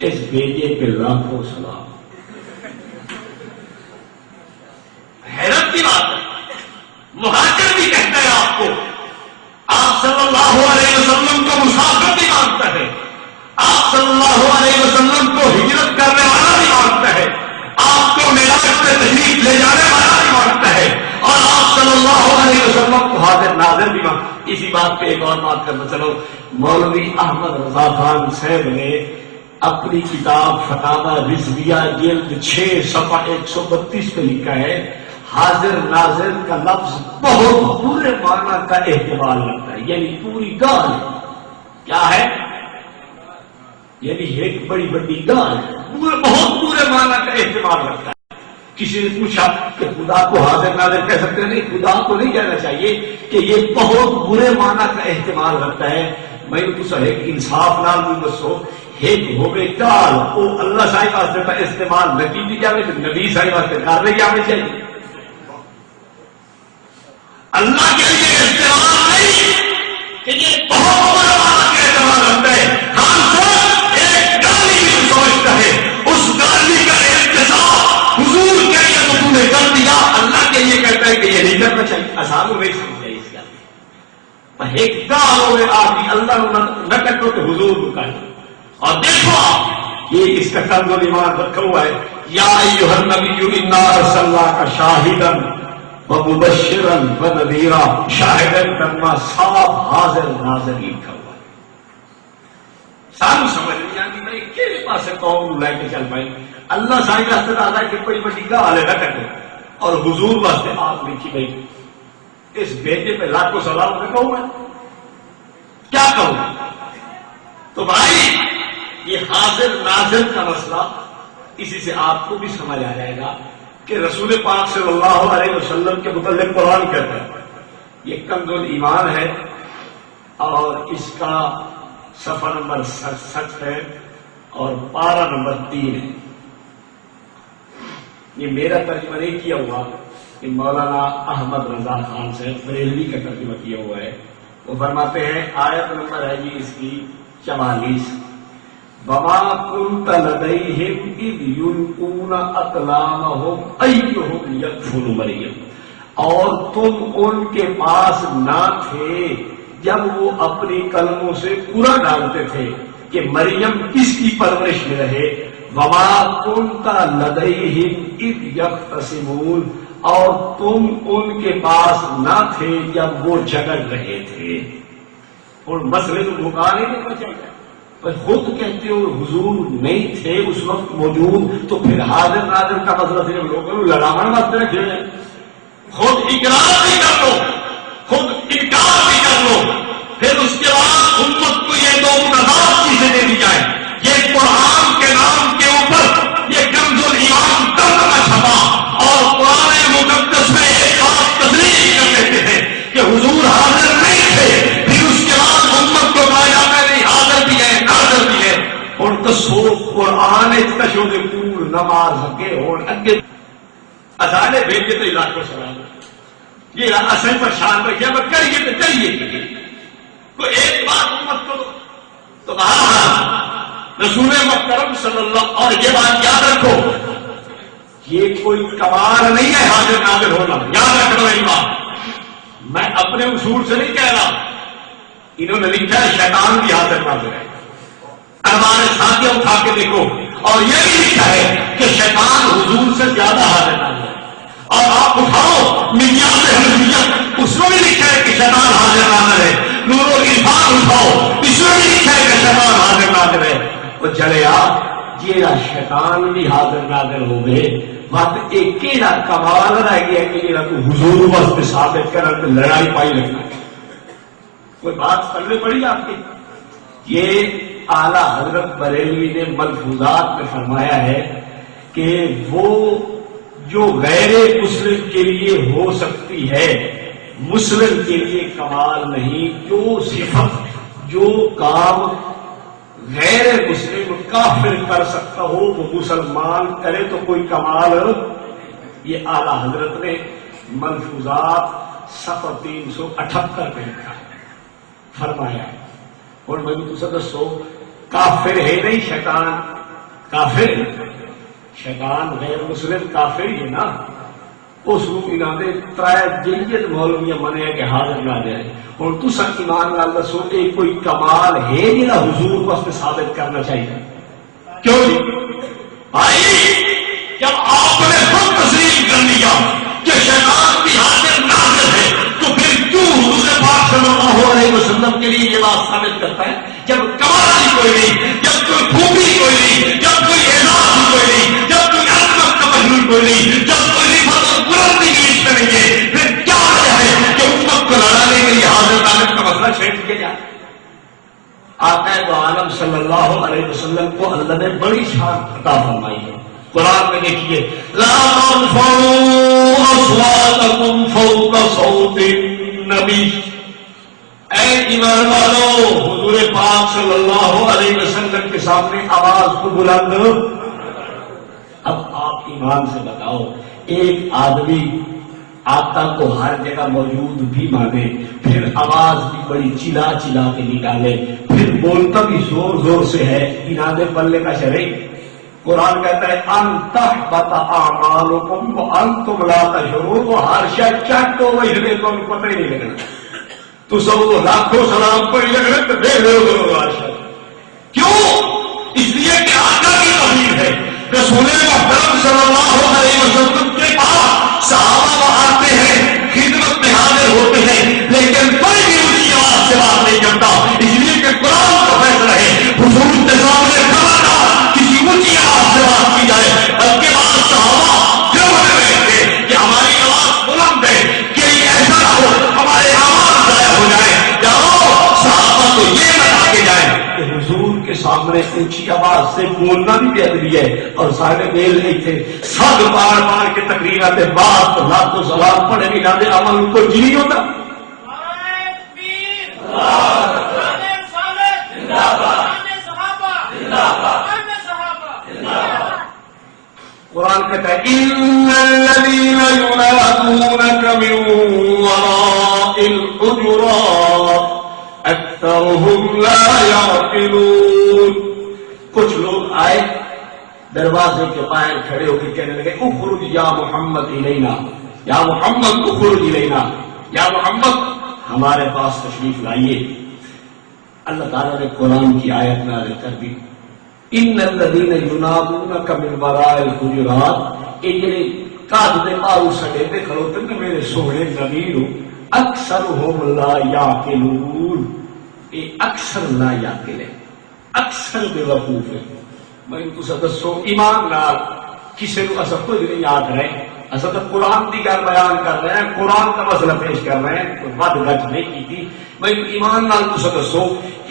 اس بیٹے پہ لاکھوں سلام۔ حیرت کی بات ہے، مہاجر بھی کہتا ہے آپ کو، آپ صلی اللہ علیہ وسلم کو مسافر بھی مانتا ہے، آپ صلی اللہ علیہ وسلم کو ہجرت کرنے والا بھی مانتا ہے، آپ کو معراج پہ تشریف لے جانے والا بھی مانتا ہے، اور آپ صلی اللہ علیہ وسلم کو حاضر ناظر بھی مانتا ہے۔ اسی بات پہ ایک اور بات کرنا چلو، مولوی احمد رضا خان صاحب نے اپنی کتاب فتاوی رضویہ جلد 6 صفحہ 132 پہ لکھا ہے حاضر ناظر کا لفظ بہت برے معنی کا احتمال رکھتا ہے، یعنی پوری گال کیا ہے، یعنی ایک بڑی بڑی گال بہت برے معنی کا احتمال رکھتا ہے۔ کسی نے پوچھا کہ خدا کو حاضر ناظر کہہ سکتے ہیں؟ نہیں، خدا کو نہیں کہنا چاہیے کہ یہ بہت برے معنی کا احتمال رکھتا ہے۔ میں نے پوچھا ایک انصاف نام بھی دسو، ایک ہوگے کال وہ اللہ صاحب واسطے کا استعمال نہ کی جائے تو نبی صاحب واسطے کر رہی آنے چاہیے، اللہ کے لیے استعمال نہیں کہ یہ بہت بڑا معنی کا استعمال رکھتا ہے۔ ہم سب ایک گالی بھی سوچتا ہے، اس گالی کا احتساب حضور کے لیے تو تم نے کر دیا، اللہ کے لیے کہتا ہے کہ یہ نہیں کرنا چاہیے، آسان میں سمجھا اس کا ایک گال ہوئے آدمی اللہ نہ کٹو تو حضور کو کہا۔ اور دیکھو آپ یہ اس کا کنز و ایمان رکھا ہوا ہے، یا ایھا النبی انا ارسلناک شاہدا ومبشرا ونذیرا، شاہدن کرنا صاف حاضر ناظر لکھا ہوا ہے۔ سانو سمجھ نہیں آتی میں کہڑے پاسے قوم لے کے چل پائی، اللہ سائیں راستے آتا ہے کہ بڑی بڑی گال ہے نہ کٹو، اور حضور واسطے آپ لکھی گئی اس بیٹے پہ لاکھوں سلام میں کہوں میں کیا کہوں؟ تو بھائی یہ حاضر ناظر کا مسئلہ اسی سے آپ کو بھی سمجھ آ جائے گا کہ رسول پاک صلی اللہ علیہ وسلم کے متعلق قرآن کہتا ہے یہ کنز الایمان ہے، اور اس کا صفحہ نمبر 67 ہے اور پارہ نمبر 3 ہے۔ یہ میرا ترجمہ نہیں کیا ہوا، کہ مولانا احمد رضا خان سے بریلوی کا ترجمہ کیا ہوا ہے۔ وہ فرماتے ہیں آیت نمبر ہے جی اس کی 44، وَمَا كُنْتَ لَدَيْهِمْ إِذْ يُلْقُونَ أَقْلَامَهُمْ أَيُّهُمْ يَكْفُلُ مَرْيَمَ، اور تم ان کے پاس نہ تھے جب وہ اپنی قلموں سے قرعہ ڈالتے تھے کہ مریم کس کی پرورش میں رہے۔ وَمَا كُنْتَ لَدَيْهِمْ إِذْ يَخْتَصِمُونَ، اور تم ان کے پاس نہ تھے جب وہ جھگڑ رہے تھے۔ اور مسئلے تو بھگا نہیں دینا چاہیے، پر خود کہتے ہو حضور نہیں تھے اس وقت موجود، تو پھر حاضر ناظر کا مسئلہ صرف لوگوں لڑاون واسطے رکھے ہیں۔ خود اقرار بھی کر لو، خود انکار بھی کر لو، پھر اس کے بعد امت کو یہ دو متضاد چیزیں دے دی جائیں۔ یہ قرآن کے نام کے اوپر یہ کنز الایمان ترجمہ چھپا، اور قرآن مقدس میں ایک بات تسلیم کر دیتے ہیں کہ حضور حاضر نہیں تھے، پھر اس کے بعد امت کو کہا جاتا ہے نہیں حاضر بھی ہے ناظر بھی ہے۔ اور دسو قرآن تشو کے پور نماز کے اور اگے ازالے بھیجے تو علاقوں سلام یہ اصل پریشان میں کیا کریے تو کریے کوئی ایک بات امت کو تو کہا رسول محترم صلی اللہ، اور یہ بات یاد رکھو یہ کوئی کمال نہیں ہے حاضر ناظر ہونا، یاد رکھ لو یہ بات، میں اپنے اصول سے نہیں کہہ رہا، انہوں نے لکھا ہے شیطان بھی حاضر ناظر ہے، ہمارے ساتھیاں اٹھا کے دیکھو، اور یہ بھی لکھا ہے کہ شیطان حضور سے زیادہ حاضر ناظر ہے، اور آپ اٹھاؤ میڈیا سے حضوریت، اس میں بھی لکھا ہے کہ شیطان حاضر ناظر ہے، نور و عرفان اٹھاؤ اس میں بھی لکھا ہے کہ شیطان حاضر ناظر ہے۔ وہ چلے آپ یہ شیطان بھی حاضر ناظر ہو گئے، بات ایک ہی نہ کمال رہ گیا کہ یہ تو حضور واسطے ثابت کر لڑائی پائی لگنا، کوئی بات کرنے پڑی آپ کی۔ یہ اعلیٰ حضرت بریلوی نے ملفوظات میں فرمایا ہے کہ وہ جو غیر مسلم کے لیے ہو سکتی ہے مسلم کے لیے کمال نہیں، جو صفت جو کام غیر مسلم کافر کر سکتا ہو وہ مسلمان کرے تو کوئی کمال۔ یہ اعلیٰ حضرت نے ملفوظات صفحہ 378 پہ لکھا فرمایا، اور میں بھی تو دسو کافر ہے نہیں شیطان، کافر شیطان غیر مسلم کافر ہی ہے نا، اس انہوں نے ترائے جلیت مولویاں منیا کہ حاضر نہ جائے، اور تسا ایمان نال دسو کہ کوئی کمال ہے جہاں حضور واسطے ثابت کرنا چاہیے؟ کیوں نہیں بھائی؟ جب آپ نے خود تسلیم کر لیا کہ شیطان بھی حاضر ناظر ہے تو پھر کیوں حضور پاک صلی اللہ علیہ وسلم کے لیے یہ بات ثابت کرتا ہے؟ جب کمال ہی کوئی نہیں، جب کوئی خوبی کوئی چھینٹ کے جا. آقا دو عالم صلی اللہ علیہ وسلم کو اللہ نے بڑی شان عطا فرمائی ہے. قرآن میں دیکھیے لا ترفعوا اصواتکم فوق صوت النبی. اے ایمان والو حضور پاک صلی اللہ علیہ وسلم کے سامنے آواز کو بلند. اب آپ ایمان سے بتاؤ ایک آدمی آقا کو ہر جگہ موجود بھی مانے پھر آواز بھی بڑی چلا چلا کے نکالے پھر بولتا بھی زور زور سے ہے انادے پلے کا شرعی. قرآن کہتا ہے ان تحبط اعمالکم وانتم لا تشعرون. وہ ہر شے چٹ ہو گئی ہے تو پتہ ہی نہیں لگنا. تو سب وہ لاکھوں سلام پڑھی لگ رہے تو دیکھ رہے ہو ہر شے. کیوں؟ اس لیے کہ آقا کی تعلیم ہے. رسول محترم صلی اللہ علیہ وسلم کے پاس صحابہ آتے ہیں خدمت میں حاضر ہوتے ہیں لیکن کوئی بھی اونچی آواز سے بات نہیں کرتا. اس لیے کہ قرآن کا فیصلہ ہے حضور کے سامنے خبردار کسی اونچی آواز سے بات کی جائے. بلکہ بعض صحابہ جو رہے تھے کہ ہماری آواز بلند ہے کہ ایسا نہ ہو ہمارے آواز ضائع ہو جائے. جاؤ صحابہ تو یہ بتا کے جائیں کہ حضور کے سامنے اونچی آواز سے بولنا بھی بے ادبی ہے. اور سارے میل نہیں تھے سب بار بار کے تقریرات بات لاکھوں سلام پڑھے بھی نادے عمل کو جی نہیں ہوتا. قرآن کہتا ہے ان الذین ینادونک من وراء الحجرات اکثرهم لا یعقلون. کچھ لوگ آئے دروازے کے باہر کھڑے ہو کے کہنے لگے اخرج یا محمد الینا یا محمد اخرج الینا یا محمد ہمارے پاس تشریف لائیے. اللہ تعالیٰ نے قرآن کی آیت نازل کر دی ان الذین ینادونک من وراء الحجرات. یہ جڑے کاد دے باہر سڑے تے کھڑوتے نے میرے سونے نبی نو اکثرهم لا یعقلون. یہ اکثر لا یعقل ہے اکثر بے وقوف ہے. میں تسا دسو ایمان نال کسی کو اصل کچھ نہیں یاد رہے. اصل تو قرآن کی گل بیان کر رہے ہیں قرآن کا مسئلہ پیش کر رہے ہیں ود گج نہیں کی. میں ایمان نال تسا دسو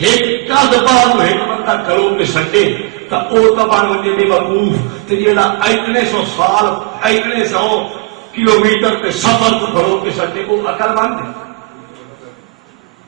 ایک کا دبا ایک بندہ کرو کے سٹے تو وہ تو بن وجے بے وقوف تے جیڑا اتنے سو سال اتنے سو کلومیٹر کے سفر کو کرو کے سٹے وہ عقل مند ہے.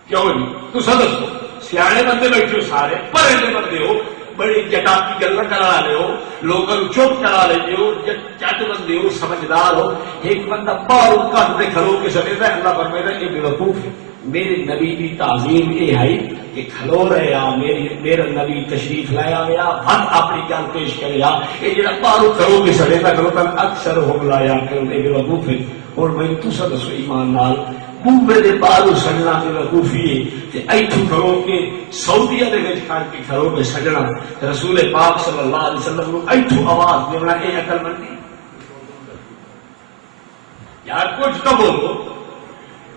کیوں نہیں تسا دسو سیانے بندے بیٹھے سارے پڑھے بندے ہو بڑی جٹا کی گلا کرا رہے ہو لوگوں چپ کرا رہے ہو جٹ بندے ہو سمجھدار ہو ایک بندہ باہر کٹ دے کھلو کے سٹے تھا اللہ فرمائے یہ بے وقوف ہے. میرے نبی کی تعظیم یہ ہے کہ کھلو رہے آ میرا نبی تشریف لایا گیا حق اپنی گل پیش کرے آ یہ جڑا باہر کھلو کے سٹے تھا کھلو تک اکثر ہو لایا کہ بے وقوف ہے. اور میں تسا دسو ایمان نال بوبے دے باہر سجنا بے وقوفی ہے تے ایتھوں کھلو کے سعودیہ دے وچ کھڑ کے کھلو کے سجنا رسول پاک صلی اللہ علیہ وسلم کو ایتھوں آواز دینا یہ عقل مندی. یار کچھ تو بولو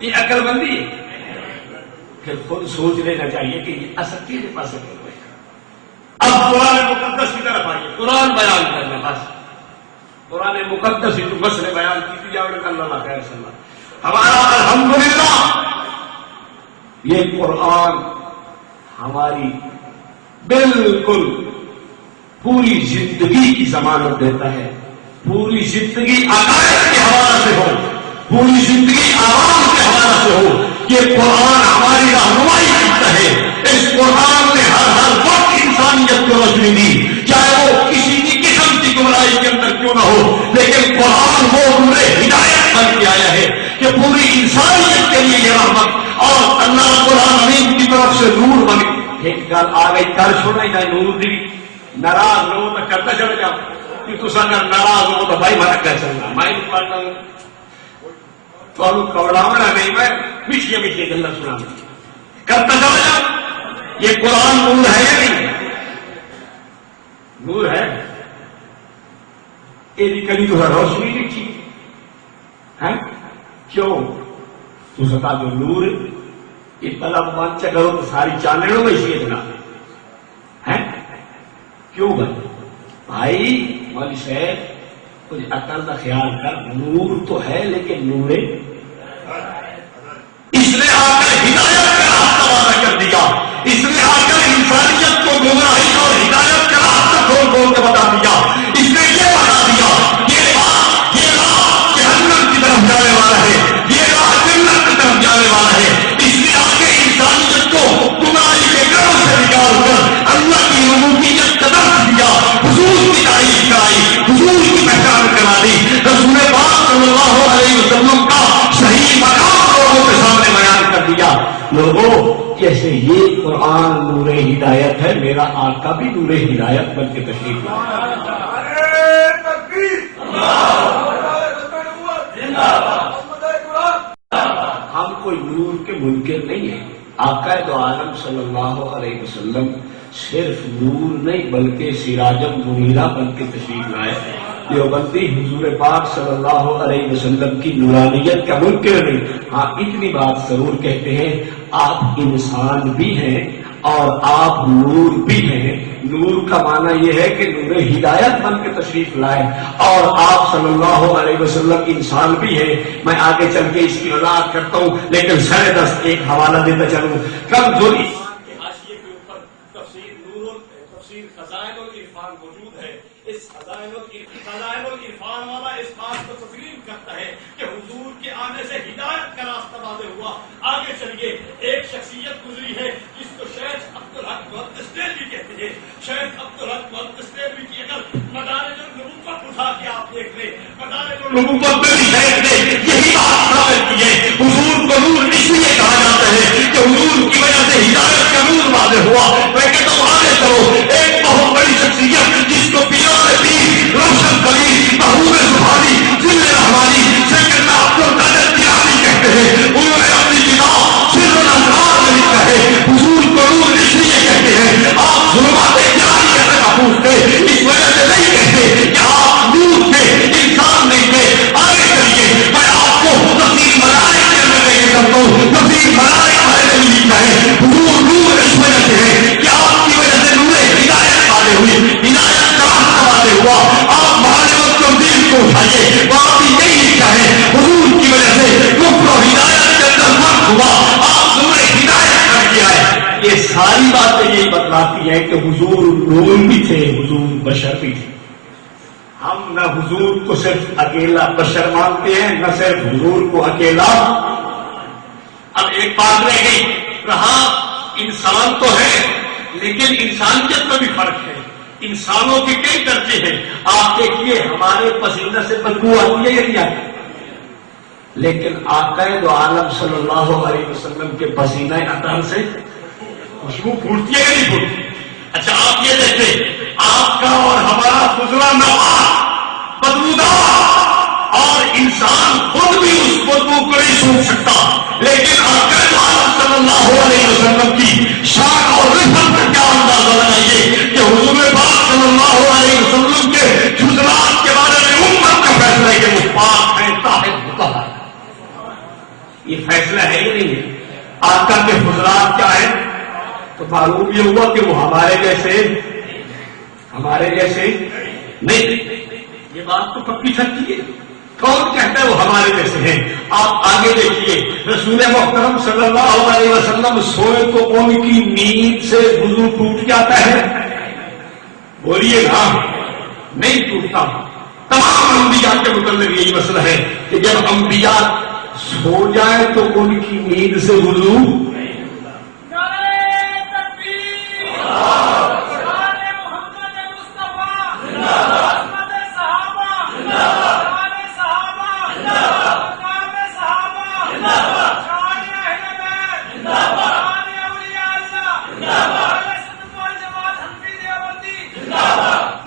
یہ عقل مندی ہے. پھر خود سوچ لینا چاہیے کہ یہ اثر کس پاس ہے. اب قرآن مقدس کی طرف آئیے قرآن بیان کرنا بس قرآن مقدس ہی تو مسئلے بیان کی جاؤ گے اللہ خیر صلی اللہ. ہمارا الحمدللہ یہ قرآن ہماری بالکل پوری زندگی کی ضمانت دیتا ہے. پوری زندگی عقائد کے حوالے سے ہو پوری زندگی عوام کے حوالے سے ہو یہ قرآن ہماری رہنمائی کرتا ہے. اس قرآن نے ہر وقت انسانیت کو روشنی دی چاہے وہ کسی بھی قسم کی گمراہی کے اندر کیوں نہ ہو لیکن قرآن وہ نور ہدایت بن کے آیا ہے کہ پوری انسانیت کے لیے یہ رحمت اور اللہ قرآن امین کی طرف سے نور بنے. ایک گل آ گئی کر چھوڑا ہی نور دی ناراض ہو تو کرتا چڑھ جاؤ کہ تصا اگر ناراض ہو تو بھائی میں کیا چلنا میں پڑھنا تو کوڑاونا نہیں میں میٹھی میٹھی گلا سنا کرتا چلا جاؤ. یہ قرآن نور ہے یا نہیں نور ہے یہ کبھی تو روشنی لکھی ہے کیوں تو ستا جو نور یہ طلب منچ کرو تو ساری چانڑوں میں اسی اتنا ہے کیوں بھائی مولوی صاحب کچھ عقل کا خیال کر نور تو ہے لیکن نور اس نے آپ کا ہدایت کا راستہ لوگوں جیسے یہ قرآن نور ہدایت ہے، میرا آقا بھی نور ہدایت بن کے تشریف لائے۔ ہم کوئی نور کے منکر نہیں ہیں۔ آقا دو عالم صلی اللہ علیہ وسلم صرف نور نہیں بلکہ سراجم منیرہ بن کے تشریف لائے۔ دیوبندی حضور پاک صلی اللہ علیہ وسلم کی نورانیت کا منکر نہیں، ہاں اتنی بات ضرور کہتے ہیں، آپ انسان بھی ہیں اور آپ نور بھی ہیں۔ نور کا معنی یہ ہے کہ نور ہدایت بن کے تشریف لائے، اور آپ صلی اللہ علیہ وسلم انسان بھی ہیں۔ میں آگے چل کے اس کی وضاحت کرتا ہوں، لیکن سر دست ایک حوالہ دیتا چلوں۔ کمزوری کے حاشیے کے اوپر تفسیر خزائن العرفان موجود ہے۔ اس خزائن العرفان والا اس بات کو تسلیم کرتا ہے کہ حضور کے آنے سے ہدایت کا راستہ واضح ہوا۔ آگے چلیے، ایک شخصیت گزری ہے جس کو شیخ عبدالحق محدث کہتے ہیں۔ شیخ عبدالحق محدث کی اگر مدارج النبوت اٹھا کے آپ دیکھ لیں، مدارج النبوت میں بھی شیخ نے یہی بات ثابت کی ہے۔ حضور کو نور اس لیے کہا جاتا ہے کہ حضور کی وجہ سے ہدایت کا نور واضح ہوا۔ میں کہتا ہوں آگے چلو، ایک بہت بڑی شخصیت جس کو پیار پیر روشن کلی محبوب سبحانی ذل رحمانی سیدنا عبدالقادر جیلانی کہتے ہیں، انہوں نے اپنی کتاب سر الاسرار میں لکھا ہے حضور کو نور اس لیے کہتے ہیں۔ آپ ظلمات جلالیہ سے محفوظ تھے، اس وجہ سے نہیں کہتے کہ آپ نور تھے، انسان نہیں تھے۔ آگے چلیے، میں آپ کو تفسیر مدارک کے اندر لے کے چلتا ہوں۔ تفسیر مدارک والے نے لکھا ہے حضور نور اس وجہ سے ہے کہ آپ کی وجہ سے نور ہدایت واضح ہوئی، ہدایت کا راستہ واضح ہوا۔ آپ معلومات تبدیل کو اٹھائیے، وہاں بھی یہی لکھا ہے حضور کی وجہ سے کفر و ہدایت کے اندر فرق ہوا، آپ نور ہدایت کر کے آئے۔ یہ ساری باتیں یہی بتلاتی ہیں کہ حضور نور بھی تھے، حضور بشر بھی تھے۔ ہم نہ حضور کو صرف اکیلا بشر مانتے ہیں، نہ صرف حضور کو اکیلا۔ اب ایک بات رہ گئی، رہا انسان تو ہے لیکن انسانیت میں بھی فرق ہے۔ انسانوں کے کئی درجے ہیں۔ آپ دیکھیے ہمارے پسینے سے بدبو آتی ہے یا نہیں آتی؟ لیکن آقا دو عالم صلی اللہ علیہ وسلم کے پسینہ اطہر سے خوشبو پھوٹتی ہے یا نہیں پھوٹتی؟ اچھا آپ یہ دیکھیں، آپ کا اور ہمارا گزرا نوع بدبودار، اور انسان خود بھی اس بدبو کو نہیں سوکھ سکتا، لیکن آقا دو عالم صلی اللہ علیہ وسلم کی شان اور رفعت کا کیا اندازہ لگائیے کہ حضور پاک صلی اللہ علیہ وسلم کے جزلات کے بارے میں امت کا فیصلہ ہے کہ وہ پاک ہے، طاہر مطہر۔ یہ فیصلہ ہے یا نہیں ہے؟ آقا کے فضلات کیا ہے؟ تو معلوم یہ ہوا کہ وہ ہمارے جیسے نہیں۔ یہ بات تو پکی سچی ہے۔ کون کہتا ہے وہ ہمارے جیسے ہیں؟ آپ آگے دیکھیے، رسول محترم صلی اللہ علیہ وسلم سوئے تو ان کی نیند سے وضو ٹوٹ جاتا ہے؟ بولیے نا، نہیں ٹوٹتا۔ تمام انبیاء کے متعلق یہی مسئلہ ہے کہ جب انبیاء سو جائے تو ان کی نیند سے وضو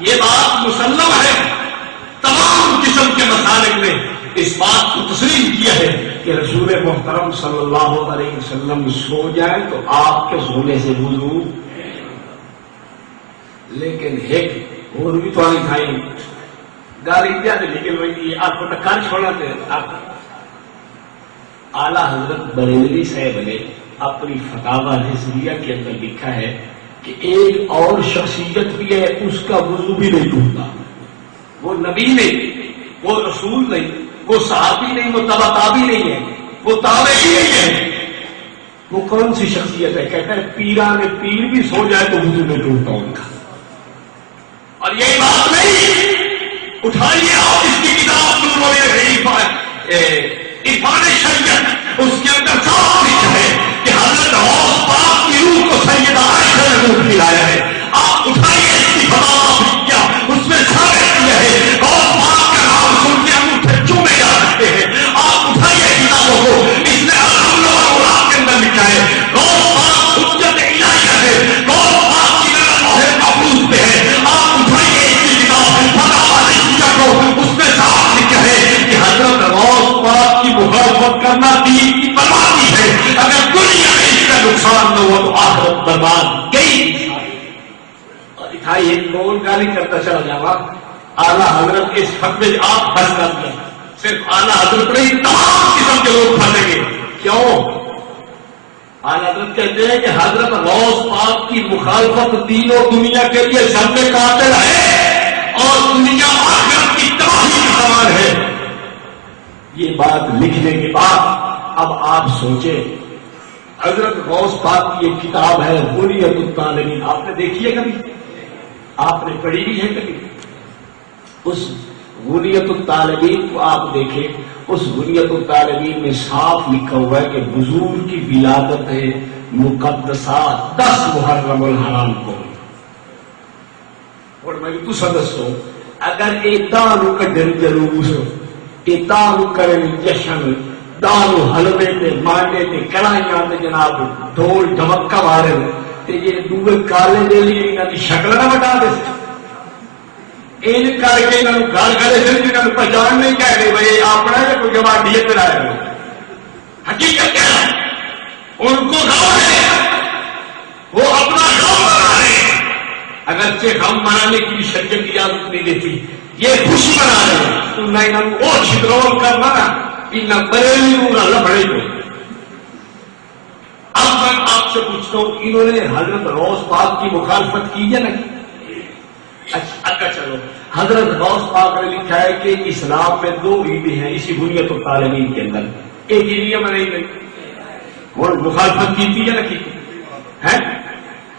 یہ بات مسلم ہے۔ تمام قسم کے مسالک نے اس بات کو تسلیم کیا ہے کہ رسول محترم صلی اللہ علیہ وسلم سو جائے تو آپ کے سونے سے وضو، لیکن ایک اور بھی تو نہیں کھائی گالی دیا تھا، لیکن وہی آپ کو ٹکار چھوڑا تھے۔ آپ اعلیٰ حضرت بریلوی صاحب نے اپنی فتاوی نظریہ کے اندر لکھا ہے کہ ایک اور شخصیت بھی ہے، اس کا وضو بھی نہیں ٹوٹتا۔ وہ نبی نہیں، وہ رسول نہیں، وہ صحابی نہیں، وہ تبع تابعی نہیں ہے، وہ تابعی نہیں ہے۔ وہ کون سی شخصیت ہے؟ کہتا ہے پیران پیر بھی سو جائے تو وضو نہیں ٹوٹتا ان کا۔ اور یہی بات نہیں، اٹھائیے آپ اس کی کتاب عرفان شریعت، اس کے اندر صاف لکھا ہے کہ حضرت غوث پاک کی روح کو سیدہ عائشہ نے روح کھلایا ہے۔ آپ اٹھائیے اس کی فتاوی کیا، اس میں ثابت کیا ہے غوث پاک کا نام سن کے انگوٹھے چومے جا سکتے ہیں۔ آپ اٹھائیے کتابوں کو، اس نے الحمد للہ کے اندر لکھا ہے آخرت برباد گئی. اور دکھائی ایک بول گالی کرتا چلا جاوا. اعلیٰ حضرت اس فتوے آپ پھنس کر دیں. صرف اعلیٰ حضرت نہیں تمام قسم کے لوگ پھنسیں گے. کیوں؟ اعلیٰ حضرت کہتے ہیں کہ حضرت غوث پاک کی مخالفت دین و دنیا کے لیے ضرب قاتل ہے اور دنیا آخرت کی تباہی کا سامان ہے. یہ بات لکھنے کے بعد اب آپ سوچیں، حضرت غوث پاک کی ایک کتاب ہے غنیۃ الطالبین. آپ نے دیکھی ہے کبھی؟ آپ نے پڑھی بھی ہے کبھی؟ اس غنیۃ الطالبین کو آپ دیکھیں. اس غنیۃ الطالبین میں صاف لکھا ہوا ہے کہ حضور کی ولادت مقدسہ 10 محرم الحرام کو. اور میں تو سدسو اگر ایتانو کڈن جلوس ایتانو کرن جشن دانو حلوے تے مانڈے تے کڑائیاں تے جناب ڈھول ڈھمکا مارے تے یہ دوے کالے دے لیے انہاں دی شکل نہ بتا دے. ان کر کے انہوں نے گھر گھر سے جنہوں نے پہچان نہیں کہہ رہے بھائی اپنا یا کوئی گواڈی پہ آئے ہوئے. حقیقت کیا ہے؟ ان کو غم ہے، وہ اپنا غم منا رہے ہیں. اگرچہ غم منانے کی بھی شریعت اجازت نہیں دیتی، یہ خوشی منا رہے ہیں. تو نہ انہوں نے وہ چھترول کرنا نا انہیں بریلی ہوں نہ بڑے کو. اب میں آپ سے پوچھتا ہوں انہوں نے حضرت غوث پاک کی مخالفت کی ہے نا؟ اچھا چلو، حضرت غوث پاک نے لکھا ہے کہ اسلام میں 2 عیدیں ہیں اسی غنیۃ الطالبین کے اندر. ایک عید منائی گئی وہ مخالفت کی تھی یا نہ کی ہے؟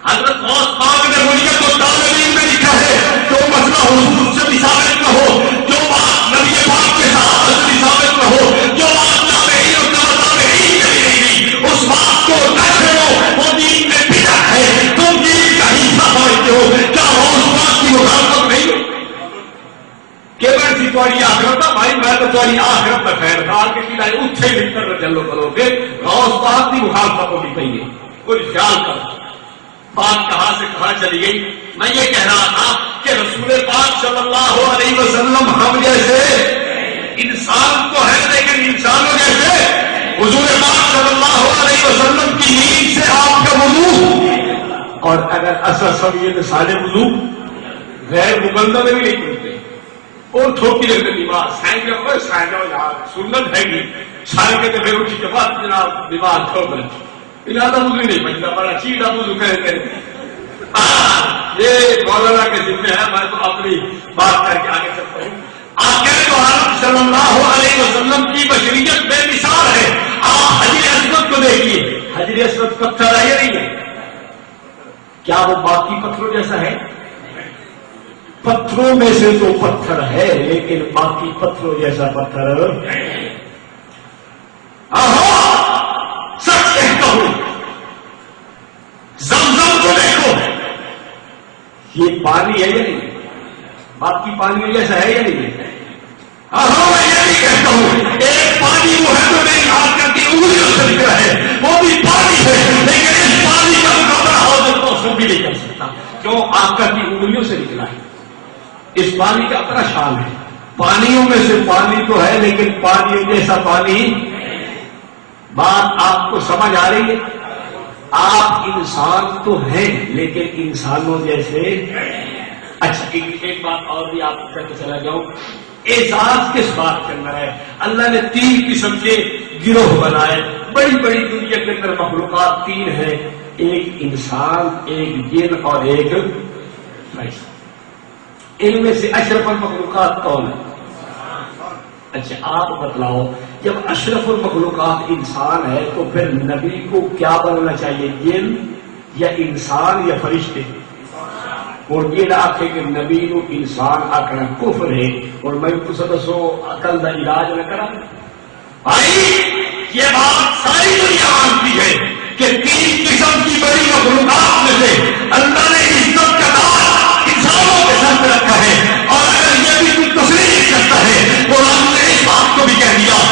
حضرت غوث پاک نے غنیۃ الطالبین میں لکھا ہے جو مسئلہ حضور سے بھی ثابت نہ ہو، جو بات نبی پاک کے ساتھ بھی ثابت نہ ہو، جو بات تابعین اور تابعین کے بھی نہیں، اس بات کو نہ چھوڑو. وہ دین میں بدعت ہے، تم دین کا حصہ سمجھتے ہو. کیا غوث پاک کی مخالفت نہیں ہو کہ میں تاری آخرت بھائی میں تو تاری آخرت میں خیردار کے سیدھے اتھے لکھ کر چلو کرو گے. غوث پاک کی مخالفت ہونی چاہیے. کوئی خیال کرو بات کہاں سے کہاں چلی گئی. میں یہ کہہ رہا تھا کہ رسول پاک صلی اللہ علیہ وسلم ہم جیسے انسان تو ہے لیکن انسانوں جیسے حضور پاک صلی اللہ علیہ وسلم کی نیند سے آپ کا وضو، اور اگر اثر سمجھے سارے وضو غیر مبندہ میں بھی نہیں کرتے. اور تھوکی لگتے بیمار سائن کا سائن سنت ہے گی سائن کے تو پھر اٹھی کے بعد جناب بیمار کھو کر ارادہ وضو نہیں بچتا بڑا چیڑا وضو کہتے ہیں. یہ مولانا کے ذمہ ہے، میں تو اپنی بات کر کے آگے چلتا ہوں. آخر تو عالم صلی اللہ علیہ وسلم کی بشریت بے مثال ہے. آپ حجر اسود کو دیکھیے. حجر اسود پتھر ہے یا نہیں ہے؟ کیا وہ باقی پتھروں جیسا ہے؟ پتھروں میں سے تو پتھر ہے لیکن باقی پتھروں جیسا پتھر سچ کہتا ہوں. زمزم کو دیکھو، یہ پانی ہے یا نہیں؟ باقی پانی جیسا ہے یا نہیں؟ میں یہ بھی کہتا ہوں ایک پانی وہ ہے جو میری ہاتھ کر کے انگلیوں سے نکلا ہے، وہ بھی پانی ہے لیکن اس پانی کا مقابلہ حوض کوثر بھی نہیں کر سکتا. کیوں؟ آپ کا کی انگلیوں سے نکلا ہے. اس پانی کا اپنا شان ہے. پانیوں میں سے پانی تو ہے لیکن پانیوں جیسا پانی. بات آپ کو سمجھ آ رہی ہے؟ آپ انسان تو ہیں لیکن انسانوں جیسے. اچھا ایک بات اور بھی آپ کر کے چلا جاؤں. اعزاز کس بات کرنا ہے؟ اللہ نے 3 قسم کے گروہ بنائے. بڑی بڑی دنیا کے اندر مخلوقات 3 ہیں، ایک انسان، ایک جن اور ایک فرشتہ. ان میں سے اشرف المخلوقات کون ہے؟ اچھا آپ بتلاؤ، جب اشرف المخلوقات انسان ہے تو پھر نبی کو کیا بننا چاہیے؟ جن یا انسان یا فرشتے؟ اور یہ نہ آخے کہ نبی کو انسان آکڑا کفر ہے اور میں تو سدسو عقل کا علاج نہ کرا. بھائی یہ بات ساری دنیا مانتی ہے کہ 3 قسم کی بڑی مخلوقات میں سے اللہ نے عزت کا دار انسانوں کے سر پہ رکھا ہے. اور اگر یہ بھی کوئی تصریح کرتا ہے قرآن نے اس بات کو بھی کہہ دیا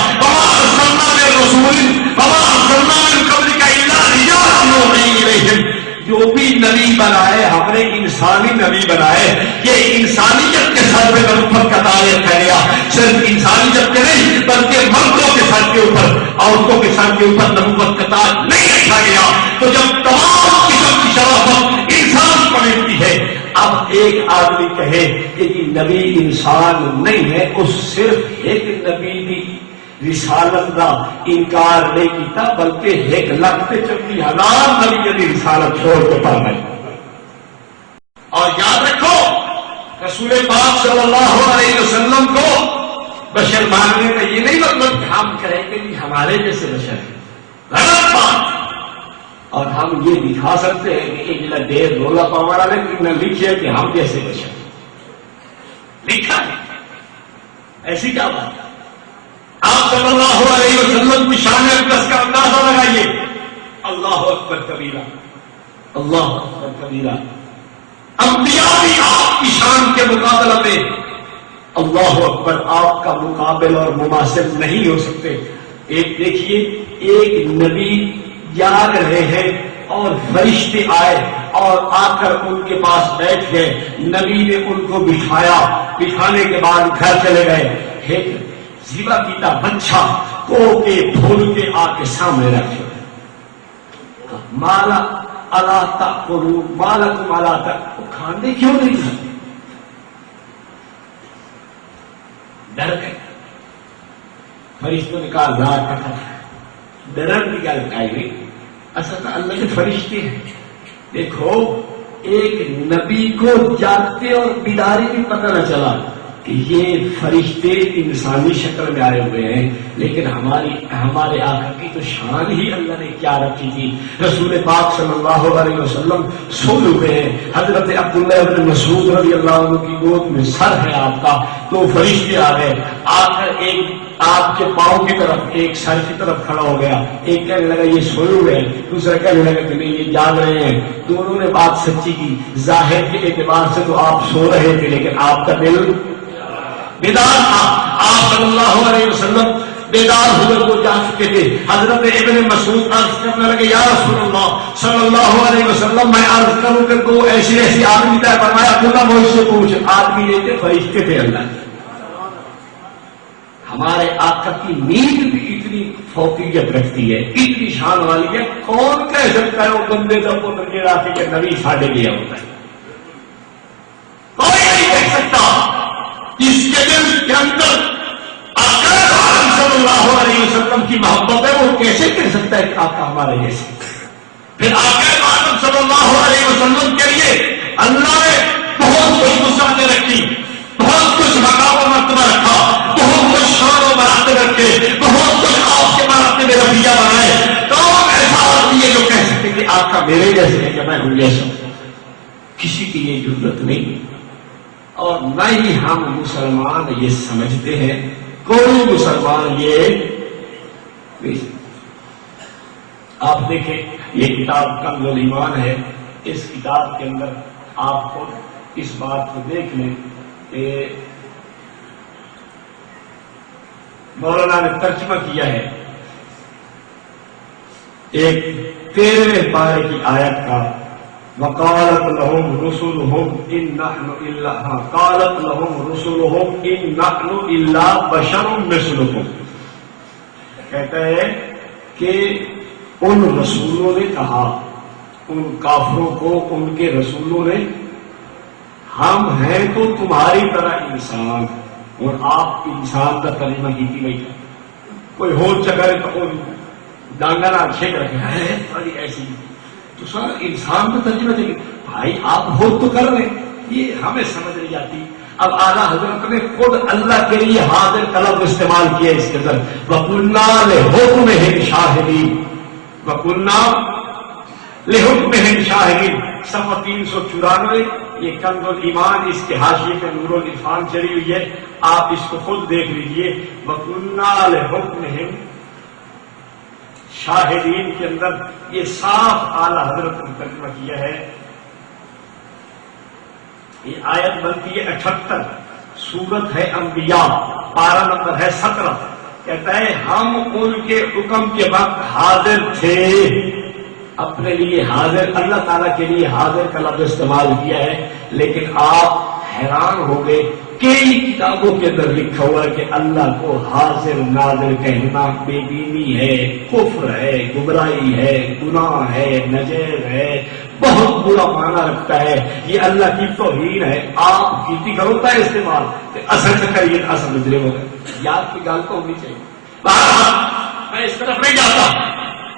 جو بھی نبی بنائے ہم نے انسانی نبی بنائے. یہ انسانیت کے سر پہ نبوت کا تاج کہہ گیا. صرف انسانیت کے نہیں بلکہ مردوں کے سر کے اوپر، عورتوں کے سر کے اوپر نبوت کا تاج نہیں رکھا گیا. تو جب تمام نبی انسان نہیں ہے، اس صرف ایک نبی دی رسالت کا انکار نہیں کیتا، بلکہ ایک لاکھ 40,000 نبی دی رسالت چھوڑ کے پڑ گئے۔ اور یاد رکھو رسول پاک صلی اللہ علیہ وسلم کو بشر ماننے کا یہ نہیں مطلب کہ ہم کہیں کہ جی ہمارے جیسے بشر ہیں، غلط بات۔ اور ہم یہ دکھا سکتے ہیں کہ ایک دیر رولا پاوڑا نے نہ لکھے کہ ہم جیسے بشر ہیں، لکھا ہے، ایسی کیا بات ہے؟ آپ صلی اللہ علیہ وسلم کی شان اقدس کا اندازہ لگائیے، اللہ اکبر کبیرہ، اللہ اکبر کبیرہ۔ انبیاء بھی آپ کی شان کے مقابلہ میں اللہ اکبر آپ کا مقابل اور مماثل نہیں ہو سکتے۔ ایک دیکھیے، ایک نبی جا رہے ہیں اور فرشتے آئے اور آ کر ان کے پاس بیٹھ گئے، نبی نے ان کو بٹھایا، بٹھانے کے بعد گھر چلے گئے، ایک ذبح کیتا بچہ کو کے پھول کے آ کے سامنے رکھے، مالا اللہ تاکلوا مالا تم اللہ تک، وہ کھانے کیوں نہیں کھاتے؟ ڈر گئے۔ فرشتوں نے کہا لا تخف، ڈرن کی گل کہی اصل اللہ کے فرشتے ہیں۔ دیکھو ایک نبی کو جاگتے اور بیداری بھی پتہ نہ چلا کہ یہ فرشتے انسانی شکل میں آئے ہوئے ہیں، لیکن ہمارے آقا کی تو شان ہی اللہ نے کیا رکھی تھی۔ رسول پاک صلی اللہ علیہ وسلم سو ہوئے ہیں، حضرت عبداللہ ابن مسعود رضی اللہ عنہ کی گود میں سر ہے آپ کا، تو فرشتے آ گئے، آ کر ایک آپ کے پاؤں کی طرف ایک سر کی طرف کھڑا ہو گیا، ایک کہنے لگا یہ سوئے ہوئے ہیں، دوسرا کہنے لگا کہ نہیں یہ جاگ رہے ہیں۔ دونوں نے بات سچی کی، ظاہر کے اعتبار سے تو آپ سو رہے تھے لیکن آپ کا دل بیدار تھا۔ آپ صلی اللہ علیہ وسلم بیدار ہوئے وہ جا چکے تھے۔ حضرت ابن مسعود عرض کرنے لگے یا رسول اللہ صلی اللہ علیہ وسلم میں عرض کروں کہ تو ایسی ایسی آدمی تھا، فرمایا عبداللہ مجھ سے پوچھ، آدمی نہیں تھے فرشتے تھے اللہ کے۔ ہمارے آقا کی نیند بھی اتنی فوقیت رکھتی ہے، اتنی شان والی ہے، کون کہہ سکتا ہے وہ بندے کا پتر جڑا کہ نبی ساڈے لیا ہوتا ہے؟ کوئی نہیں کہہ سکتا۔ اس کے دل کے اندر آقا صلی اللہ علیہ وسلم کی محبت ہے، وہ کیسے کہہ سکتا ہے کہ آقا ہمارے جیسے؟ پھر آقا صلی اللہ علیہ وسلم کے لیے اللہ نے بہت کچھ مسانے رکھی، بہت کچھ مقام و مرتبہ رکھا، بہت کچھ شان و مراتب رکھے، بہت کچھ آپ کے مراتب رفیہ بنائے۔ کون ایسا آدمی ہے جو کہہ سکتے کہ آقا میرے جیسے ہے کہ میں ہوں جیسا؟ کسی کی یہ ضرورت نہیں، اور نہ ہی ہم مسلمان یہ سمجھتے ہیں، کوئی مسلمان یہ آپ دیکھیں یہ کتاب کنز الایمان ہے، اس کتاب کے اندر آپ کو اس بات کو دیکھ لیں کہ مولانا نے ترجمہ کیا ہے ایک 13ویں پارے کی آیت کا، وقالت لهم رسلهم ان نحن الا قالت لهم رسلهم ان نحن الا بشر مثلكم، کہتا ہے کہ ان رسولوں نے کہا، ان کافروں کو ان کے رسولوں نے، ہم ہیں تو تمہاری طرح انسان، اور آپ انسان کا ترجمہ کی تھی بھائی، کوئی ہو چکر تو ڈانگا نہ چھیک رکھے ہیں ایسی، تو سر انسان کا ترجمہ دیں گے بھائی آپ ہو تو کر رہے، یہ ہمیں سمجھ نہیں آتی۔ اب اعلیٰ حضرت نے خود اللہ کے لیے حاضر طلب استعمال کیا اس کے اندر، وَقُلْنَا لِحُكْمِهِمْ شَاهِدِينَ، وَقُلْنَا لِحُكْمِهِمْ شَاهِدِينَ، صفحہ 394، یہ کنز الایمان، اس کے حاشیے پہ نور العرفان چڑھی ہوئی ہے، آپ اس کو خود دیکھ لیجئے۔ وَقُلْنَا لِحُكْمِهِمْ شاہدین کے اندر یہ صاف اعلیٰ حضرت نے ترجمہ کیا ہے۔ یہ آیت بنتی ہے 78، سورت ہے انبیاء، پارہ نمبر ہے 17، کہتا ہے ہم ان کے حکم کے وقت حاضر تھے، اپنے لیے حاضر، اللہ تعالیٰ کے لیے حاضر کا لفظ استعمال کیا ہے، لیکن آپ حیران ہو گئے، کئی کتابوں کے اندر لکھا ہوا ہے کہ اللہ کو حاضر ناظر کہنا بے دینی ہے، کفر ہے، گمراہی ہے، گناہ ہے، نجیب ہے، بہت برا معنی رکھتا ہے. یہ اللہ کی توہین ہے. آپ کیتی کرو ہے استعمال اصل سے کریے اصل مجرے ہو گئے. یاد کی گال تو ہونی چاہیے. میں اس طرف نہیں جاتا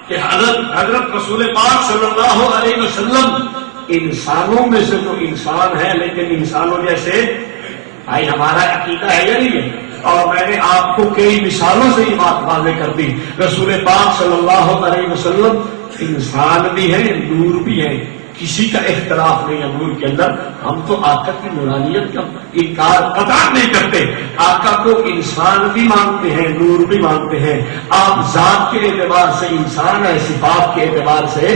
کہ حضرت رسول پاک صلی اللہ علیہ وسلم انسانوں میں سے تو انسان ہے لیکن انسانوں جیسے بھائی ہمارا عقیدہ ہے یا نہیں ہے. اور میں نے آپ کو کئی مثالوں سے یہ بات واضح کر دی. رسول پاک صلی اللہ علیہ وسلم انسان بھی ہیں نور بھی ہیں. کسی کا اختلاف نہیں ہے نور کے اندر. ہم تو آقا کی نورانیت کا انکار قطعا نہیں کرتے. آقا کو انسان بھی مانتے ہیں نور بھی مانتے ہیں. آپ ذات کے اعتبار سے انسان ہے صفات کے اعتبار سے.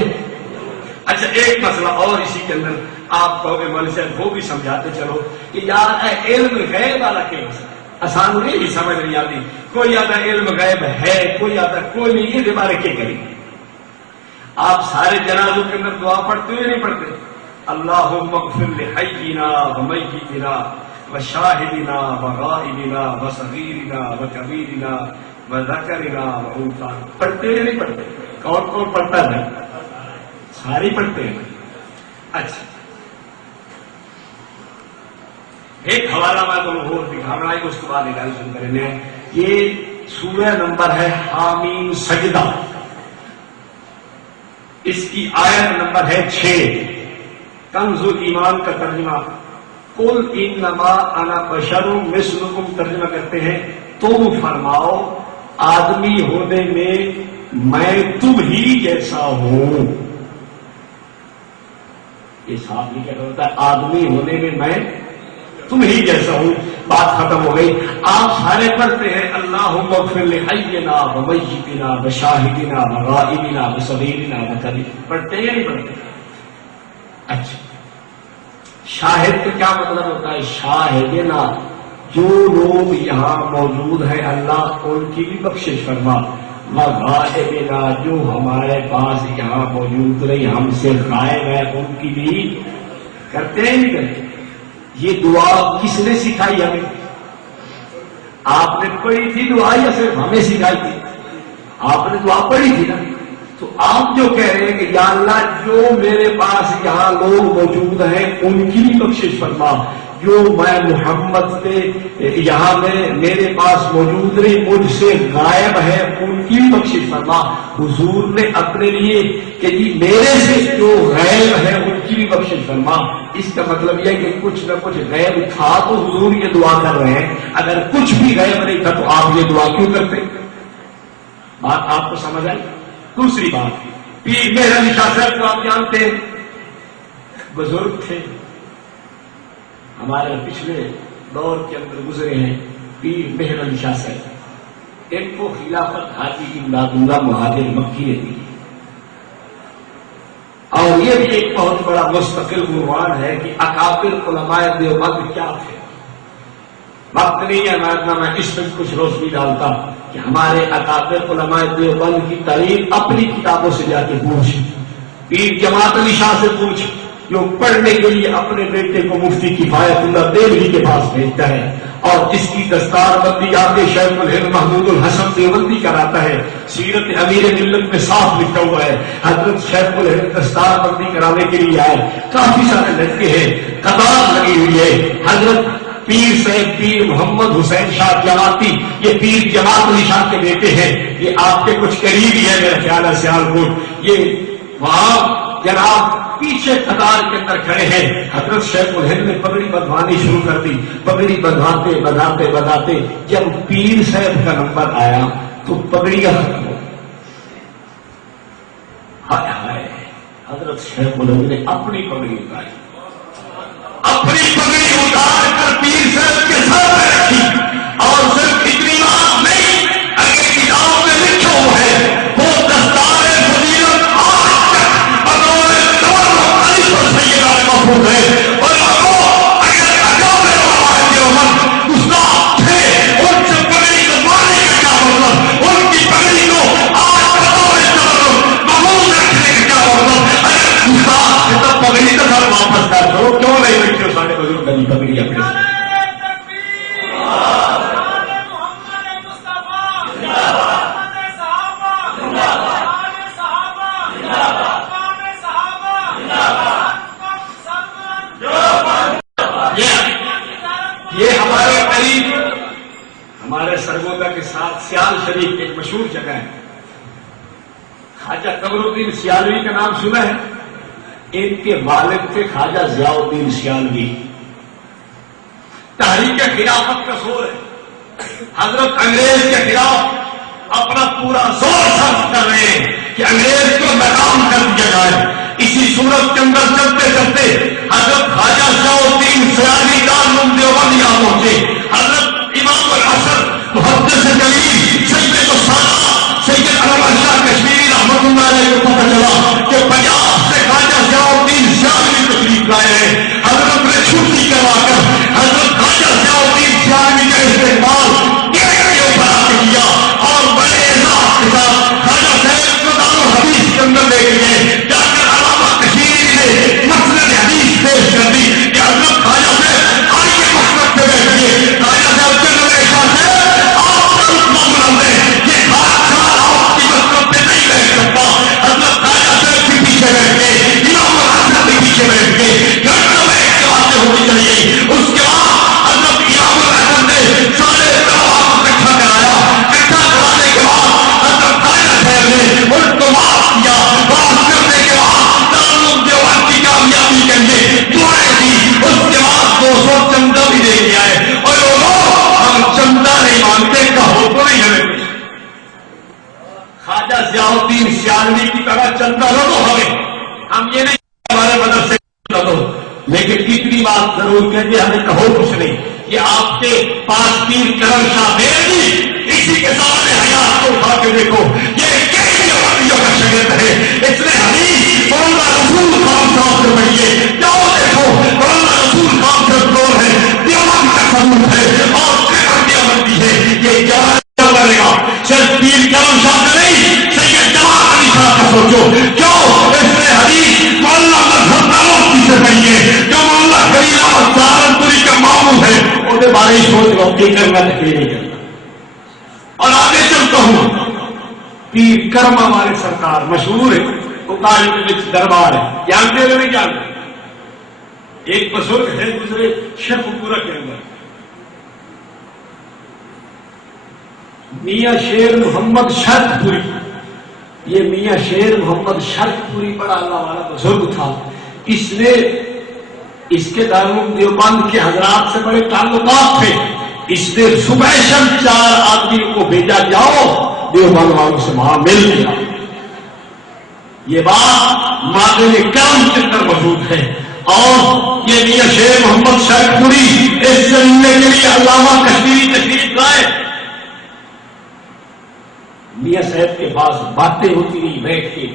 اچھا ایک مسئلہ اور اسی کے اندر آپ کہو گے مولوی صاحب وہ بھی سمجھاتے چلو کہ یار علم غیب والا کیا آسان نہیں سمجھ نہیں آتی. کوئی آتا علم غیب ہے کوئی آتا کوئی نہیں. یہ بارے کیا کریں آپ سارے جنازوں کے اندر دعا پڑھتے ہوئے نہیں پڑھتے اللہم اغفر لحینا ومیتنا وشاہدنا وغائبنا وصغیرنا وکبیرنا وذکرنا وانثینا پڑھتے ہوئے نہیں پڑھتے. کون کون پڑھتا ہے؟ سارے پڑھتے ہیں. اچھا ایک حوالہ میں تمہیں اور دکھا رہا ہے اس کے بعد سن کریں. یہ سورہ نمبر ہے حامیم سجدہ. اس کی آیت نمبر ہے 6. کنز ایمان کا ترجمہ قل انما انا بشر مثلکم ترجمہ کرتے ہیں تم فرماؤ آدمی ہونے میں میں تم ہی جیسا ہوں. یہ صاحب نہیں کہتا ہوتا ہے آدمی ہونے میں میں تم ہی جیسا ہوں. بات ختم ہو گئی. آپ سارے پڑھتے ہیں اللہم اغفر لحینا ومیتنا وشاہدنا وغائبنا وصغیرنا وکبیرنا. پڑھتے ہیں یا نہیں پڑھتے؟ اچھا شاہد کا کیا مطلب ہوتا ہے؟ شاہدنا جو لوگ یہاں موجود ہیں اللہ ان کی بھی بخشش فرما. وغائبنا جو ہمارے پاس یہاں موجود نہیں ہم سے غائب ہے ان کی بھی کرتے ہیں نہیں کرتے. یہ دعا کس نے سکھائی ہمیں؟ آپ نے پڑھی تھی دعا یا صرف ہمیں سکھائی تھی؟ آپ نے دعا پڑھی تھی نا. تو آپ جو کہہ رہے ہیں کہ یا اللہ جو میرے پاس یہاں لوگ موجود ہیں ان کی بھی بخشش فرما. جو میں محمد سے یہاں میں میرے پاس موجود نہیں مجھ سے غائب ہے ان کی بھی بخشش فرما. حضور نے اپنے لیے کہ جی میرے سے جو غائب ہے ان کی بھی بخشش فرما. اس کا مطلب یہ کہ کچھ نہ کچھ غیب تھا تو حضور یہ دعا کر رہے ہیں. اگر کچھ بھی غیب نہیں تھا تو آپ یہ دعا کیوں کرتے؟ بات آپ کو سمجھ آئی. دوسری بات پیر مہر علی شاہ صاحب کو آپ جانتے ہیں بزرگ تھے ہمارے پچھلے دور کے اندر گزرے ہیں. پیر مہر علی شاہ صاحب ان کو خلافت حاجی امداد اللہ مہاجر مکی نے دی. اور یہ بھی ایک بہت بڑا مستقل عنوان ہے کہ اکابر علماء دیوبند کیا تھے. وقت نہیں ہے میں اس میں کچھ روشنی ڈالتا کہ ہمارے اکابر علماء دیوبند کی تعریف اپنی کتابوں سے جا کے پوچھ. پیر جماعت علی شاہ سے پوچھ جو پڑھنے کے لیے اپنے بیٹے کو مفتی کفایت اللہ دہلوی کے پاس بھیجتا ہے اور اس کی دستار بندی آتے شیخ الہند محمود الحسن دیوبندی کراتا ہے. سیرت امیر ملت میں صاف لکھا ہوا ہے حضرت شیخ الہند دستار بندی کرانے کے لیے آئے. کافی سارے لڑکے ہیں قطار لگی ہوئی ہے. حضرت پیر صاحب پیر محمد حسین شاہ جماعتی یہ پیر جماعت علی شاہ کے بیٹے ہیں. یہ آپ کے کچھ قریبی ہے میرا خیال ہے سیالکوٹ. یہ وہاں جناب پیچھے قطار کے اندر کھڑے ہیں. حضرت شیخ الہند نے پگڑی بدھوانی شروع کر دی. پگڑی بدھاتے بدھاتے بدھاتے جب پیر صاحب کا نمبر آیا تو پگڑیاں ختم ہو. ہائے ہائے حضرت شیخ الہند نے اپنی پگڑی اتاری. اپنی پگڑی اتار کر پیر صاحب کے سر میں رکھی. اور صرف اتنی بات نہیں اگر کتاب میں لکھا ہوا ہے وہ دستار فضیلت آج تک بطور محفوظ ہے. اور اگر اکابر علماء دیوبند گستاخ تھے ان سے پگڑی کٹوانے کا کیا مطلب؟ ان کی پگڑی کو آج بطور محفوظ رکھنے کا کیا مطلب؟ اگر گستاخ تھے تو پگڑی کا سر واپس کر دو. کیوں نہیں رکھتے ہو سارے بزرگ کی پگڑی اپنے سے؟ قمر الدین سیالوی کا نام سنا ہے؟ ان کے والد تھے خواجہ ضیاء الدین سیالوی. تحریک خلافت کا زور ہے. حضرت انگریز کے خلاف اپنا پورا زور صرف کر رہے ہیں کہ انگریز کو ناکام کر دیا جائے. اسی صورت کے اندر چلتے چلتے حضرت خواجہ ضیاء الدین سیالوی دارالعلوم دیوبند یہاں پہنچے. حضرت امام العصر محدث جلیل سید السادہ سید انور شاہ کشمیری رحمۃ اللہ علیہ کو پتہ چلا کہ پنجاب سے خواجہ ضیاء الدین سیالوی تشریف لائے ہیں. حضرت نے چھٹی کروا کر حضرت خواجہ ضیاء الدین سیالوی کا استقبال گیٹ کے اوپر آ کے کیا اور بڑے اعزاز کے ساتھ خواجہ صاحب کو دارالحدیث کے اندر لے گئے. جا کر علامہ کشمیری نے مسند حدیث پیش کر دی کہ حضرت خواجہ صاحب آئیے مسند پہ بیٹھیے. خواجہ صاحب کے نئے شاہ سے آپ کا رتبہ بلند ہے, یہ خواجہ آپ کی مسند پہ نہیں بیٹھ سکتا. حضرت خواجہ صاحب کے پیچھے بیٹھ گئے, امام الحسن کے پیچھے بیٹھ گئے. گھروں میں ایک باتیں ہونی چاہیے. اس کے بعد حضرت امام الحسن نے سارے علماء کو اکٹھا کرایا. اکٹھا کرانے کے بعد حضرت خواجہ صاحب نے ان کو معاف کیا. معاف کرنے کے بعد دارالعلوم دیوبند کی کامیابی کے لیے دعائیں دی. اس کے بعد 200 چندہ بھی دے کے آئے. اور ہم چندہ نہیں مانگتے, کہو تو نہیں ہمیں. خواجہ ضیاء الدین سیالوی کی طرح چندہ نہ دو ہمیں, ہم یہ نہیں ہمارے مدرسے نہ دو, لیکن اتنی بات ضرور کہتے ہمیں کہو کچھ نہیں. یہ آپ کے پاس پیر کرم شاہ بیلی اسی کے سامنے حیات کو اٹھا کے دیکھو, یہ کئی عربیوں کا شاگرد ہے. اس نے حدیث مولانا رسول خان صاحب سے پڑھی ہے. جاؤ دیکھو مولانا رسول خان سے دور ہے, دیوبند کا ثبوت ہے اور دیوبندی ہے. یہ کیا کرے گا؟ صرف پیر کرم شاہ کا نہیں, سید جماعت علی شاہ کا سوچو. کیوں اس نے حدیث مولانا مظہر نالوی سے پڑھی ہے, جو مولانا کریم احمد سہارنپوری کا معمول ہے. وہ بارے سوچ لو کہ کرنا تکلیف نہیں کرنا. اور آگے چلتا ہوں, پیر کرما والے سرکار مشہور ہے, اکاڑی کے بچ دربار ہے, جانتے ہوئے نہیں جانتے. ایک بزرگ ہے دوسرے شیخ پورا کے اندر, میاں شیر محمد شرط پوری. یہ میاں شیر محمد شرط پوری بڑا اللہ والا بزرگ تھا. اس نے اس کے دارالعلوم دیوبند کے حضرات سے بڑے تعلقات تھے. اس نے صبح شب 4 آدمیوں کو بھیجا, جاؤ دیوبند والوں سے وہاں مل گیا. یہ بات مادن کرم کے اندر موجود ہے. اور یہ میاں شیر محمد شرط پوری اس سے ملنے کے لیے علامہ کشمیری تشریف لائے. میاں صاحب کے پاس باتیں ہوتی رہی, بیٹھ کے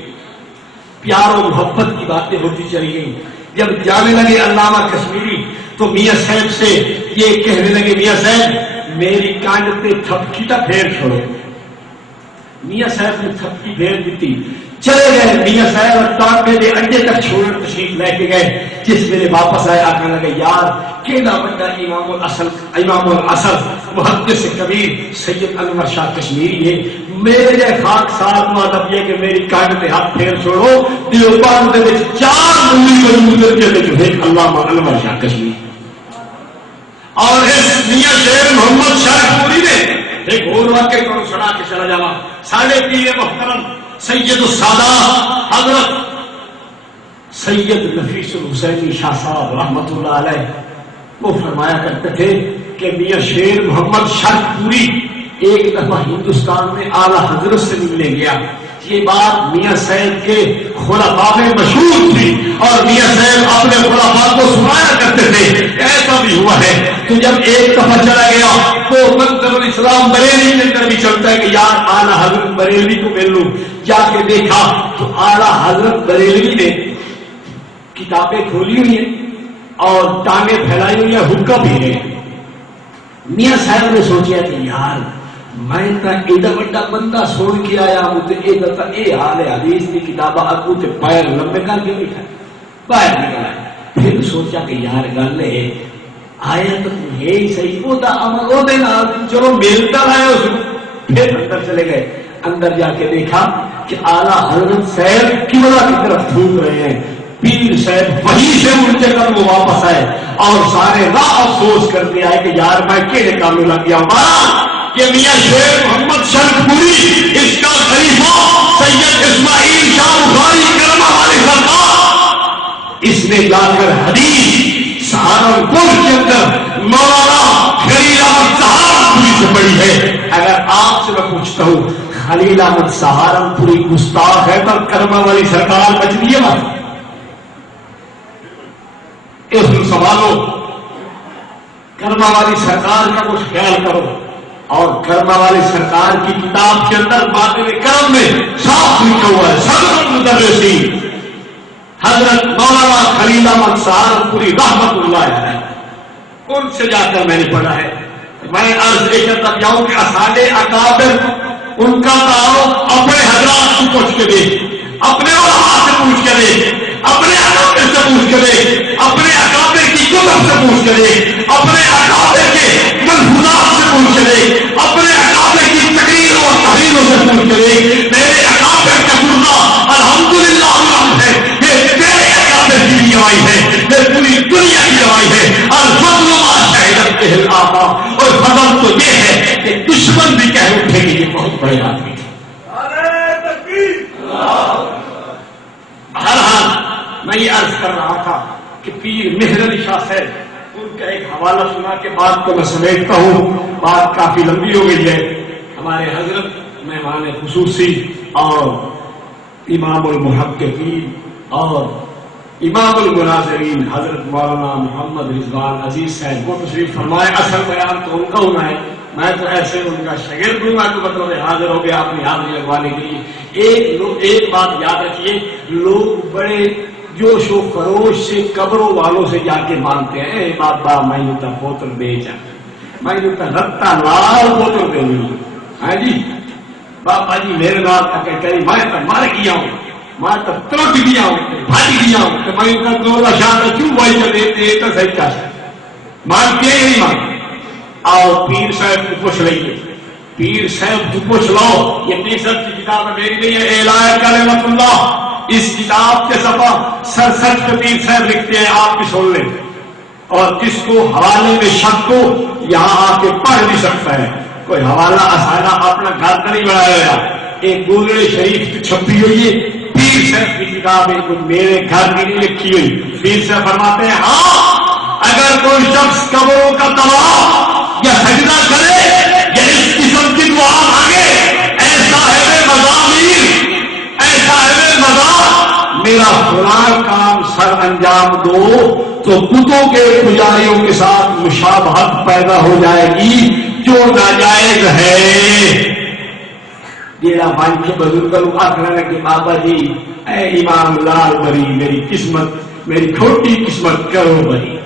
پیار و محبت کی باتیں ہوتی چلی گئی. جب جانے لگے علامہ کشمیری تو میاں صاحب سے یہ کہنے لگے, میاں صاحب میری کانڈ پہ تھپکی تا پھیر چھوڑو. میاں صاحب نے تھپکی پھیر دیتی, چلے گئے. میاں صاحب اور ٹانکے دے اڈے تک چھوڑ تشریف لے کے گئے. جس میرے واپس آئے آنے لگے, یار کیڑا بڑا امام الاصل محدث کبیر سید انور شاہ کشمیری ہے. میرے جائے خاک ساتھ مطلب یہ کہ میری کانڈ پہ ہاتھ پھیر چھوڑو. دیوبند دے وچ 4 ملی موجود ہے جو ایک علامہ انور شاہ کشمیری. اور اس میاں شیر محمد شاہ پوری نے ایک اور واقعے کو سنا کے چلا جاوا. ساڑھے پیر محترم سید السادہ حضرت سید نفیس الحسینی شاہ صاحب رحمت اللہ علیہ وہ فرمایا کرتے تھے کہ میاں شیر محمد شرط پوری ایک دفعہ ہندوستان میں اعلی حضرت سے ملنے گیا. یہ بات میاں صاحب کے خلفاء میں مشہور تھی اور میاں صاحب اپنے خلفاء کو سنایا کرتے تھے. ایسا بھی ہوا ہے کہ جب ایک دفعہ چلا گیا تو منصب الاسلام بریلی کے اندر بھی چلتا ہے کہ یار اعلی حضرت بریلوی کو مل لوں. جا کے دیکھا تو اعلی حضرت بریلوی نے کتابیں کھولی ہوئی ہیں اور ٹانگیں پھیلائی ہوئی ہیں, حکم بھی ہے. میاں صاحب نے سوچا کہ یار میں ایڈا بڑا بندہ سن کے آیا ہوں تو یہ حال ہے, حدیث کی کتاب اگو تے پیر لمبے کر کے لکھا باہر نکلا. پھر سوچا کہ یار گل ہے آیا تو ہے ہی صحیح, وہ چلو ملتا ہے اس کو. پھر اندر چلے گئے. اندر جا کے دیکھا کہ اعلیٰ حضرت صاحب قبلہ کی طرف تھوک رہے ہیں. پیر صاحب وہیں سے الٹے کر وہ واپس آئے اور سارے راہ افسوس کرتے آئے کہ یار میں کہڑے کام میں لگ گیا ہوں. کہ میاں شیر محمد شرفپوری اس کا خلیفہ سید اسماعیل شاہ بخاری کرما والے سرکار، اس نے جا کر حدیث سہارنپور کے اندر مولانا خلیل احمد سہارنپوری سے پڑھی ہے۔ اگر آپ سے میں پوچھتا ہوں خلیل احمد سہارنپوری گستاخ ہے پر کرما والی سرکار بچ رہی ہے بات، اس کو سنبھالو، کرما والی سرکار کا کچھ خیال کرو۔ اور کرما والی سرکار کی کتاب کے اندر باطن کرم میں صاف لکھا ہوا ہے، صدر المدرسین حضرت مولانا خلیل احمد سہارنپوری رحمت اللہ علیہ، ان سے جا کر میں نے پڑھا ہے۔ میں عرض لے کر تک جاؤں کہ اسانے اکابر ان کا تعارف اپنے حضرات کو پوچھ کے دے، اپنے علماء سے پوچھ کے دے، اپنے اکابر سے پوچھ کے دے، اپنے اکابر کی کتب سے پوچھ کے دے، اپنے اکابر کے ملفوظات سے پوچھ کے دے، اپنے اکابر کی تقریر اور تحریروں سے پوچھ کے دے۔ میرے اکابر کا گرنا الحمدللہ ہے، یہ میرے اکابر کی روائی ہے، یہ پوری دنیا کی روائی ہے۔ الفضل ما شہدت به الآباء، اور فضل تو یہ ہے کہ دشمن بھی کہہ اٹھے کہ یہ بہت بڑے آدمی تھے۔ بہرحال میں یہ عرض کر رہا تھا کہ پیر مہر علی شاہ صاحب، ان کا ایک حوالہ سنا کے بعد تو میں سمیٹتا ہوں، بات کافی لمبی ہو گئی ہے۔ ہمارے حضرت مہمان خصوصی اور امام المحققین اور امام المناظرین حضرت مولانا محمد رضوان عزیز صاحب وہ تشریف فرمائے۔ اصل بیان تو ان کا ہونا ہے، میں تو ایسے ان کا شاگرد ہوں، میں تو مطلب حاضر ہو گیا اپنی حاضری لگوانے کے لیے۔ ایک بات یاد رکھیے، لوگ بڑے جوش و خروش سے قبروں والوں سے جا کے مانگتے ہیں، اے بابا میں نے تو بوتل بیچا، میں نے تو رتا لال بوتل دے دی، ہاں جی بابا جی میرے نال تک کہیں میں تو مر گیا ہوں، میں تو ترٹ گیا ہوں، بھاج گیا ہوں، تو میں تو دو شاہ کیوں بھائی چلے تو صحیح کا مانگتے نہیں مانگتے۔ آؤ پیر صاحب کو پوچھ لئیے، پیر صاحب کو پوچھ لو، یہ پیر صاحب کی کتاب میری نہیں ہے، اعلان کلمۃ اللہ، اس کتاب کے صفحہ 67 پہ پیر صاحب لکھتے ہیں، آپ بھی سن لیں، اور جس کو حوالے میں شک ہو یہاں آ کے پڑھ بھی سکتا ہے۔ کوئی حوالہ اسانہ اپنا گھر کا نہیں بنایا گیا، ایک گولڑے شریف کی چھپی ہوئی ہے، پیر صاحب کی کتاب ہے، کوئی میرے گھر کی نہیں لکھی ہوئی۔ پیر صاحب فرماتے ہیں ہاں اگر کوئی شخص قبروں کا طواف یا سجدہ کرے یا اس قسم کی دعا مانگے، ایسا ہے مضامیر، ایسا ہے مزار، میرا فلاں کام سر انجام دو، تو بتوں کے پجاریوں کے ساتھ مشابہت پیدا ہو جائے گی جو ناجائز ہے۔ جیڑا بن کے بزرگ لوگ آخر کہ بابا جی اے امام لال بری میری قسمت، میری کھوٹی قسمت کرو بری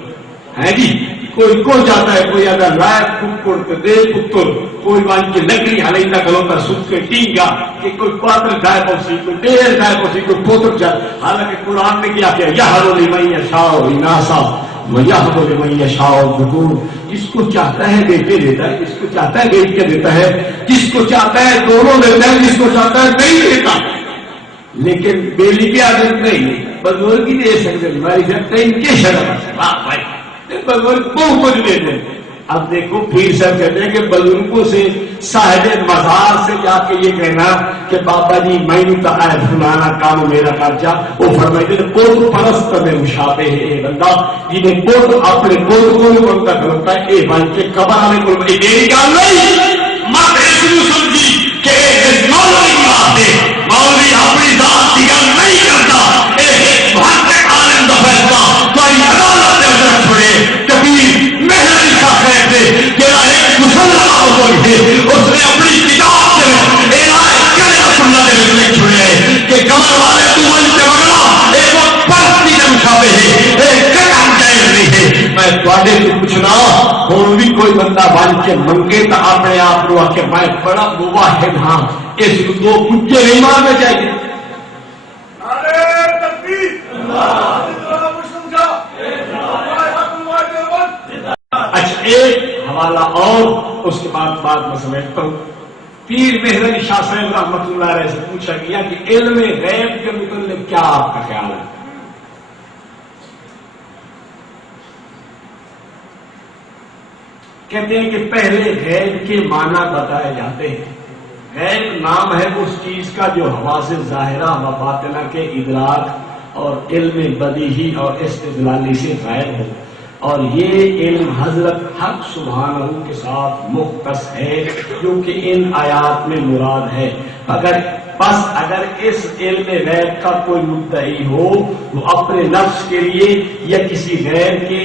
ہے جی۔ کوئی کو جاتا ہے، کوئی اگر لائے پکڑ دے پتر، کوئی بان کی لکڑی ہلئی نہ کرو تا سوچ کے ٹینگا کہ کوئی قاتل گائے پوسی، کوئی دیر گائے پوسی، کوئی پوتر جائے۔ حالانکہ قرآن نے کیا کہ یہرو لمن یشاء اناسا ویہب لمن یشاء ذکور، جس کو چاہتا ہے بیٹے دیتا ہے، جس کو چاہتا ہے بیٹے دیتا ہے، جس کو چاہتا ہے دونوں دیتا ہے، جس کو چاہتا ہے نہیں دیتا۔ لیکن بیلی کی عادت نہیں، بزرگ ہی دے سکتے، ہماری سکتے ان کے شرم واہ بھائی بزرگ بہت کچھ دیتے ہیں۔ اب دیکھو پیر صاحب کہتے ہیں کہ بزرگوں سے صاحب مزار سے جا کے یہ کہنا کہ بابا جی میں نے کہا ہے فلانا کام میرا قرضہ، وہ فرمائے تھے بت پرست میں مشابہ ہے اے بندہ جنہیں بت اپنے بت کو بنتا کرتا ہے، اے بن کے قبر والے کو میری گل نہیں مت اس کو سمجھی کہ مولوی کی بات ہے، مولوی اپنی ذات کی گل نہیں کرتا، اے محقق عالم دا فیصلہ تمہاری عدالت میں اجر چھوڑے۔ کبیر محنت کا خیر تھے جہاں ایک مسلمان ہو گئے، اس نے اپنی کتاب سے اعلان کلمۃ اللہ نے لکھ چھوڑے کہ قبر والے تو من سے مگنا ایک وہ پرستی کے مشابہ ہے، ایک کام جائز نہیں ہے۔ میں تواڈے سے پوچھنا ہوں بھی کوئی بندہ بن کے منگے تو اپنے آپ کو آ کے میں بڑا مواحد ہاں، اس کو دو کچے نہیں مارنے چاہیے۔ اچھا ایک حوالہ اور اس کے بعد میں سمجھتا ہوں۔ پیر مہر علی شاہ صاحب رحمۃ اللہ علیہ سے پوچھا گیا کہ علم غیب کے متعلق کیا آپ کا خیال ہے؟ کہتے ہیں کہ پہلے غیب کے معنی بتائے جاتے ہیں. غیب نام ہے اس چیز کا جو حواس ظاہرہ و باطنہ کے ادراک اور علم بدیہی اور استدلالی سے غائب ہو، اور یہ علم حضرت حق سبحانہ کے ساتھ مختص ہے جو کہ ان آیات میں مراد ہے. اگر اس علم غیب کا کوئی مدعی ہو وہ اپنے نفس کے لیے یا کسی غیر کے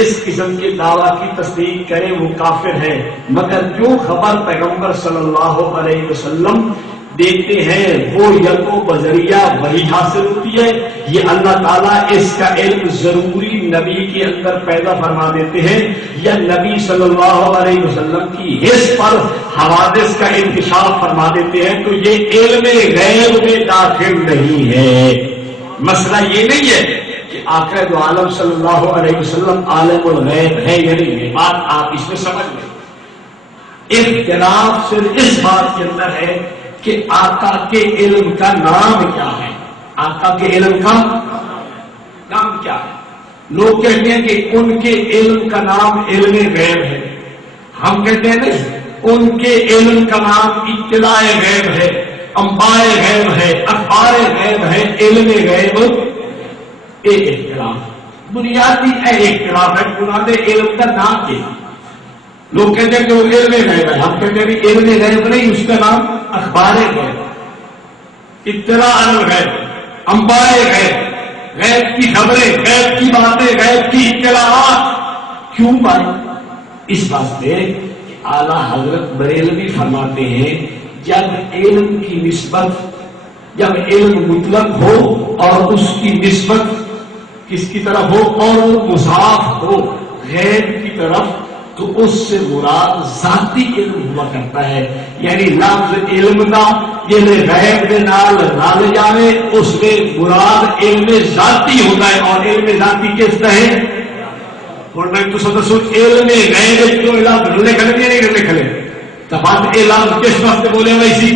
اس قسم کے دعویٰ کی تصدیق کرے وہ کافر ہے. مگر جو خبر پیغمبر صلی اللہ علیہ وسلم دیتے ہیں وہ یا تو بذریعہ وحی حاصل ہوتی ہے، یہ اللہ تعالیٰ اس کا علم ضروری نبی کے اندر پیدا فرما دیتے ہیں، یا نبی صلی اللہ علیہ وسلم کی حس پر حوادث کا انکشاف فرما دیتے ہیں. تو یہ علم غیب میں داخل نہیں ہے. مسئلہ یہ نہیں ہے کہ آقا دو عالم صلی اللہ علیہ وسلم عالم الغیب ہے یا نہیں ہے. بات آپ اس میں سمجھ لیں. اختلاف صرف اس بات کے اندر ہے کہ آقا کے علم کا نام کیا ہے. آقا کے علم کا نام کیا ہے؟ لوگ کہتے ہیں کہ ان کے علم کا نام علم غیب ہے. ہم کہتے ہیں نہیں، ان کے علم کا نام اطلاع غیب ہے، انباء غیب ہے، اخبار غیب ہے، علم غیب. ایک اختلاف بنیادی اختلاف ہے بنیادی علم کا نام کیا. لوگ کہتے ہیں کہ وہ علم غیب ہے، ہم کہتے ہیں کہ علم غیب نہیں، اس کا نام اخبار غیب، اطلاع الغیب، انباء غیب، غیب کی خبریں، غیب کی باتیں، غیب کی اطلاعات. کیوں بھائی؟ اس واسطے اعلیٰ حضرت بریلوی فرماتے ہیں جب علم کی نسبت، جب علم مطلق ہو اور اس کی نسبت کس کی طرف ہو اور وہ مضاف ہو غیب کی طرف، تو اس سے مراد ذاتی علم ہوا کرتا ہے. یعنی لفظ علم کا یہ غیب کے نال نہ لے جاوے، اس میں مراد علم ذاتی ہوتا ہے. اور علم ذاتی کس طرح ہے؟ اور میں تو سدسو علم غیب جو لفظ لکھنے نہیں لکھنے تب بات یہ لفظ کس وقت بولے ویسی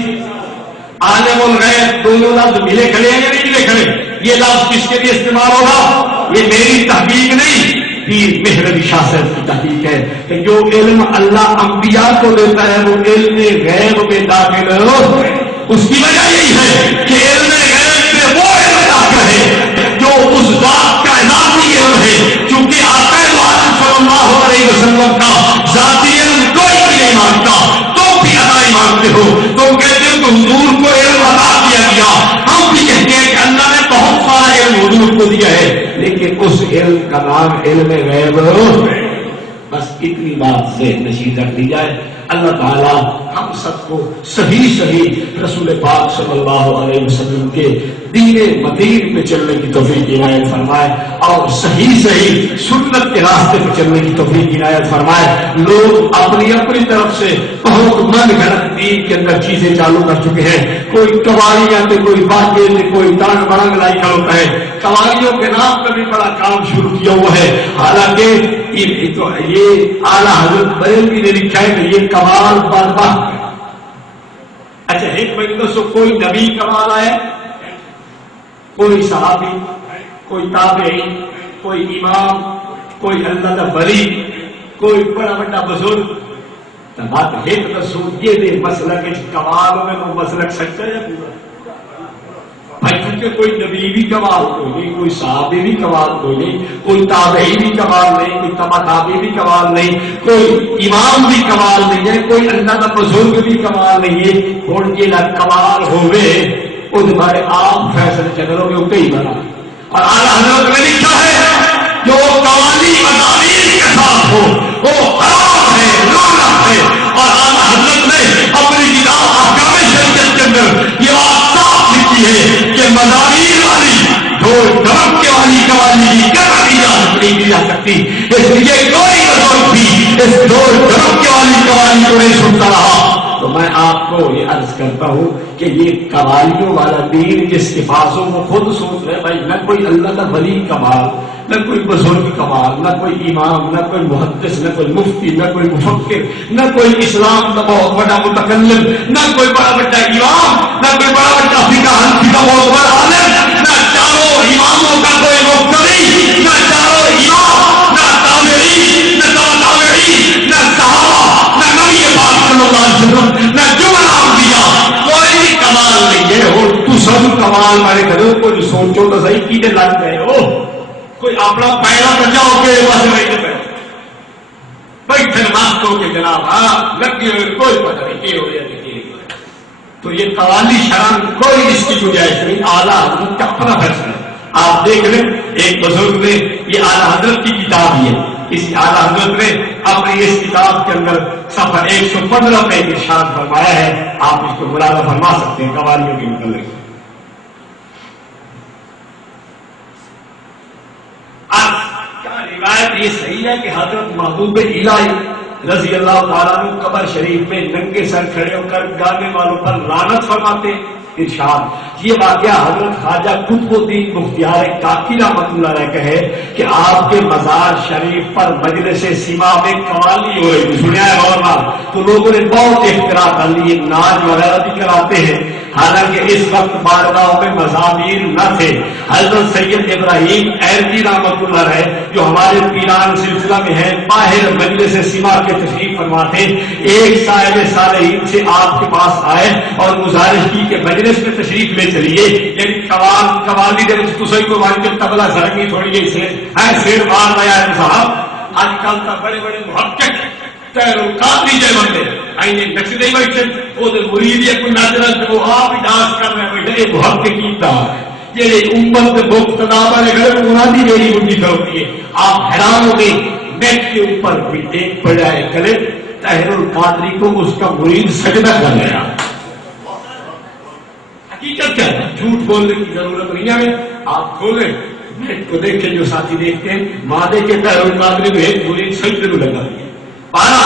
عالم الغیب دونوں لفظ ملے کھڑے ہیں یا نہیں ملے کھڑے؟ یہ لفظ کس کے لیے استعمال ہوگا؟ یہ میری تحقیق نہیں، پیر مہربی شاہ صاحب کی تحقیق ہے کہ جو علم اللہ انبیاء کو دیتا ہے وہ علم غیب میں داخل ہے. اس کی وجہ یہی ہے کہ علم غیب میں وہ علم داخل ہے جو اس ذات کا ذاتی علم ہے. چونکہ آقا صلی اللہ علیہ وسلم کا ذاتی علم کوئی نہیں مانتا، تم بھی ادا ہی مانتے ہو. تم کہتے ہو کہ حضور کو علم عطا کیا گیا، ہم بھی کہتے ہیں کہ اللہ نے بہت سارا علم حضور کو دیا ہے، لیکن اس علم کا نام علم غیب. بس اتنی بات سے نشید رکھ دی جائے. اللہ تعالیٰ ہم سب کو صحیح رسول پاک صلی اللہ علیہ وسلم کے دین مدین پہ چلنے کی توفیق عنایت فرمائے اور صحیح سنت کے راستے پہ چلنے کی توفیق عنایت فرمائے. لوگ اپنی طرف سے بہت من گھڑت دین کے اندر چیزیں چالو کر چکے ہیں. کوئی قوالیاں تھے، کوئی باتیں تھے، کوئی تان برنگ لائی کھڑا ہوتا ہے. قوالیوں کے نام پر بھی بڑا کام شروع کیا ہوا ہے. حالانکہ یہ اعلیٰ حضرت بریلوی نے لکھا ہے کہ یہ کمال برباد. اچھا ایک مہینے سے کوئی نبی کمال آیا، کوئی صحابی، کوئی تابعی، کوئی امام، کوئی اللہ کا ولی، کوئی بڑا بڑا بزرگ. بات ایک یہ دے مسلک کمال میں وہ مسلک سچا ہے پورا بھائی. کیونکہ کوئی نبی بھی کمال کوئی نہیں، کوئی صحابی بھی کمال کوئی نہیں، کوئی تابعی بھی کمال نہیں، کوئی تبع تابعی بھی کمال نہیں، کوئی امام بھی کمال نہیں ہے، کوئی اللہ کا بزرگ بھی کمال نہیں ہے. اور یہ کمال ہوئے اس بارے آپ فیصلے چلو گے وہ کئی بڑا. اور اعلیٰ حضرت نے لکھا ہے جو قوالی مضامین کے ساتھ ہو وہ حرام ہے، لعنت ہے. اور اعلیٰ حضرت نے اپنی کتاب احکام شریعت کے اندر یہ بات صاف لکھی ہے کہ مضامین والی ڈھول ڈھمکے والی قوالی کی کبھی اجازت نہیں دی جا سکتی. اس لیے کوئی بزرگ بھی اس ڈھول ڈھمکے والی قوالی کو نہیں سنتا رہا. تو میں آپ کو یہ عرض کرتا ہوں کہ یہ قوالیوں والا دین جس کے پاس ہو وہ خود سوچ رہے بھائی نہ کوئی اللہ کا ولی کمال، نہ کوئی بزرگ کمال، نہ کوئی امام، نہ کوئی محدث، نہ کوئی مفتی، نہ کوئی مفکر، نہ کوئی اسلام کا بہت بڑا متکلم، نہ کوئی بڑا بڑا امام، نہ کوئی بڑا بڑا فقہ حنفی کا بہت بڑا عالم، نہ چاروں اماموں کا کوئی مقتدی، نہ چاروں امام، نہ تابعی، نہ تابعی، نہ نال مارے کرو کوئی سوچو تو صحیح کی لگ گئے ہو کوئی اپنا پیرا بچا ہو کے بس رہتے پہ بیٹھے نماز ہو کے جناب ہاں لگے ہوئے کوئی پتہ نہیں کہ ہو جائے تو یہ قوالی شرم کوئی اس کی گنجائش نہیں، اعلیٰ حضرت کا اپنا فیصلہ ہے۔ آپ دیکھ لیں ایک بزرگ نے یہ اعلیٰ حضرت کی کتاب ہے، اسی اعلیٰ حضرت نے اپنی اس کتاب کے اندر صفحہ 115 پہ ارشاد فرمایا ہے، آپ اس کو ملاحظہ فرما سکتے ہیں قوالیوں کے متعلق۔ کیا روایت یہ صحیح ہے کہ حضرت محبوب الہی رضی اللہ تعالیٰ عنہ قبر شریف میں ننگے سر کھڑے ہو کر گانے والوں پر لعنت فرماتے؟ ارشاد یہ واقعہ حضرت خواجہ قطب الدین مختیار کاکی رحمۃ اللہ علیہ کا ہے کہ آپ کے مزار شریف پر مجلس سما میں قوالی ہو رہی تھی، سنیا ہے غور بار، تو لوگوں نے بہت اختراع کر لیے، ناچ وغیرہ بھی کراتے ہیں، حالانکہ اس وقت بارگاہوں میں مزامیر نہ تھے۔ حضرت سید ابراہیم ایرکی رحمۃ اللہ علیہ جو ہمارے پیران سلسلہ میں ہیں، باہر مجلس سما کے تشریف فرما تھے، ایک صاحب صالحین سے آپ کے پاس آئے اور گزارش کی کہ مجلس میں تشریف لے چلیے، یعنی قوالی دے تو صحیح کو مان کے تبلا سرنگی تھوڑی گئی سے شیر مار رہا ہے صاحب۔ آج کل کا بڑے بڑے محقق قادری جے بندے آئیے نقش نہیں بیٹھے وہ مرید کوئی ناچنا وہ آپ ہی ڈانس کر رہے بیٹھے یہ محقق کیتا ہے یہ امت مقتدا والے گھر منادی میری بندی ہوتی ہے۔ آپ حیران ہو گئے، نیٹ کے اوپر بھی ایک بجائے کرے طاہر القادری کو اس کا مرید سجدہ کر گیا۔ حقیقت کیا ہے؟ جھوٹ بولنے کی ضرورت نہیں ہے، آپ کھولیں نیٹ کو دیکھیں، جو ساتھی دیکھتے ہیں مادے کے طاہر القادری میں ایک مرید سجدے میں لگا دیا پارا،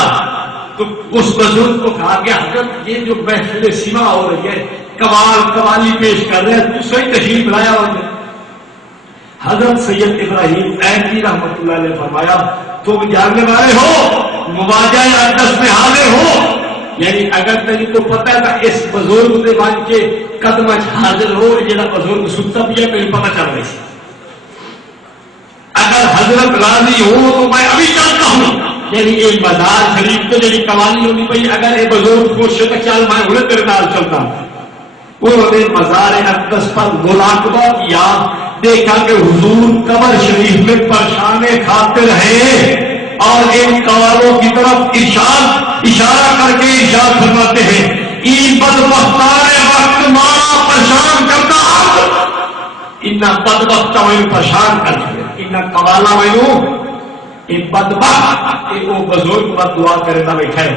تو اس بزرگ کو کہا گیا حضرت یہ جو محفل سما ہو رہی ہے قوالی پیش کر رہے ہیں تو صحیح تشریف لایا ہوتے۔ حضرت سید ابراہیم ایرکی رحمۃ اللہ علیہ فرمایا تم جاننے والے ہو مواجہ اقدس میں حاضر ہو، یعنی اگر تجھے تو پتہ تھا اس بزرگ سے مان کے قدم حاضر ہو جڑا بزرگ ستا بھی ہے میرے پتہ چل رہی سی، اگر حضرت راضی ہو تو میں ابھی چلتا ہوں، یعنی یہ مزار شریف تو جی قوالی ہوتی پی اگر یہ بزرگ خوش ہے چل میں انہیں تیرے نال چلتا ہوں۔ انہوں نے مزار اقدس پر مراقبہ کیا، دیکھا کہ حضور قبر شریف میں پریشان خاطر ہیں اور ان قوالوں کی طرف اشارہ کر کے ارشاد فرماتے ہیں این بدبختان وقت ماں پریشان کرتا ان بدبختہ میں پریشان کر چکے ان قوالا میں بدبخت وہ بزرگ پر دعا کرے نہ بیٹھے۔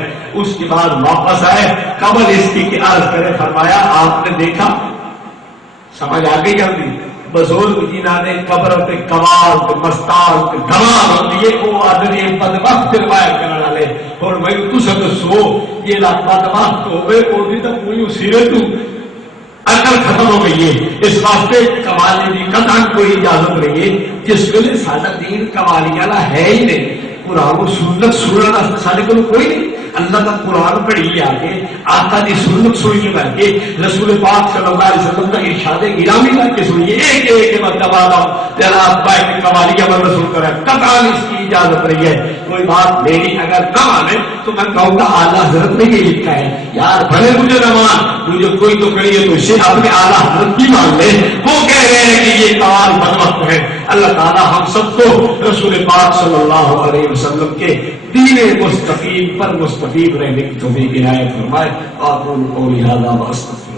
اس کے بعد واپس آئے قبر اس کی عرض کرے فرمایا آپ نے دیکھا سمجھ آ گئی جلدی بزرگ جنہوں نے قبر تے قوال تے مستال تے دھمال ہوتی ہے وہ آدمی بدبخت روایت کرنے والے اور میں تسا دسو یہ بدبخت ہوئے وہ بھی تو پوری سیرت عقل ختم ہو گئی ہے، اس واسطے قوالی کی قطعاً کوئی اجازت نہیں ہے۔ جس ویلے سارا دین قوالی والا ہے ہی نہیں، قرآن و سنت سننا سارے کو کوئی نہیں، اللہ کا قرآن پڑھی آ کے آقا کی سنت سنی کر کے رسول پاک صلی اللہ علیہ وسلم کا ارشاد گرامی کر کے سنیے ایک ایک مرتبہ جناب قوالی کا مطلب سن کر قطعاً اس کی اجازت نہیں ہے۔ کوئی بات میری اگر نہ مانے تو میں کہوں گا اعلیٰ حضرت نے یہ لکھا ہے، یار بھلے مجھے نہ مان مجھے کوئی تو کریے تو اسے اپنے اعلیٰ حضرت کی مان لے، وہ کہہ رہے ہیں کہ یہ قوال بدبخت ہے۔ اللہ تعالیٰ ہم سب کو رسول پاک صلی اللہ علیہ وسلم کے دین مستقیم پر مستقیم رہنے کی توفیق عنایت فرمائے۔ اور قولی ھذا واستغفر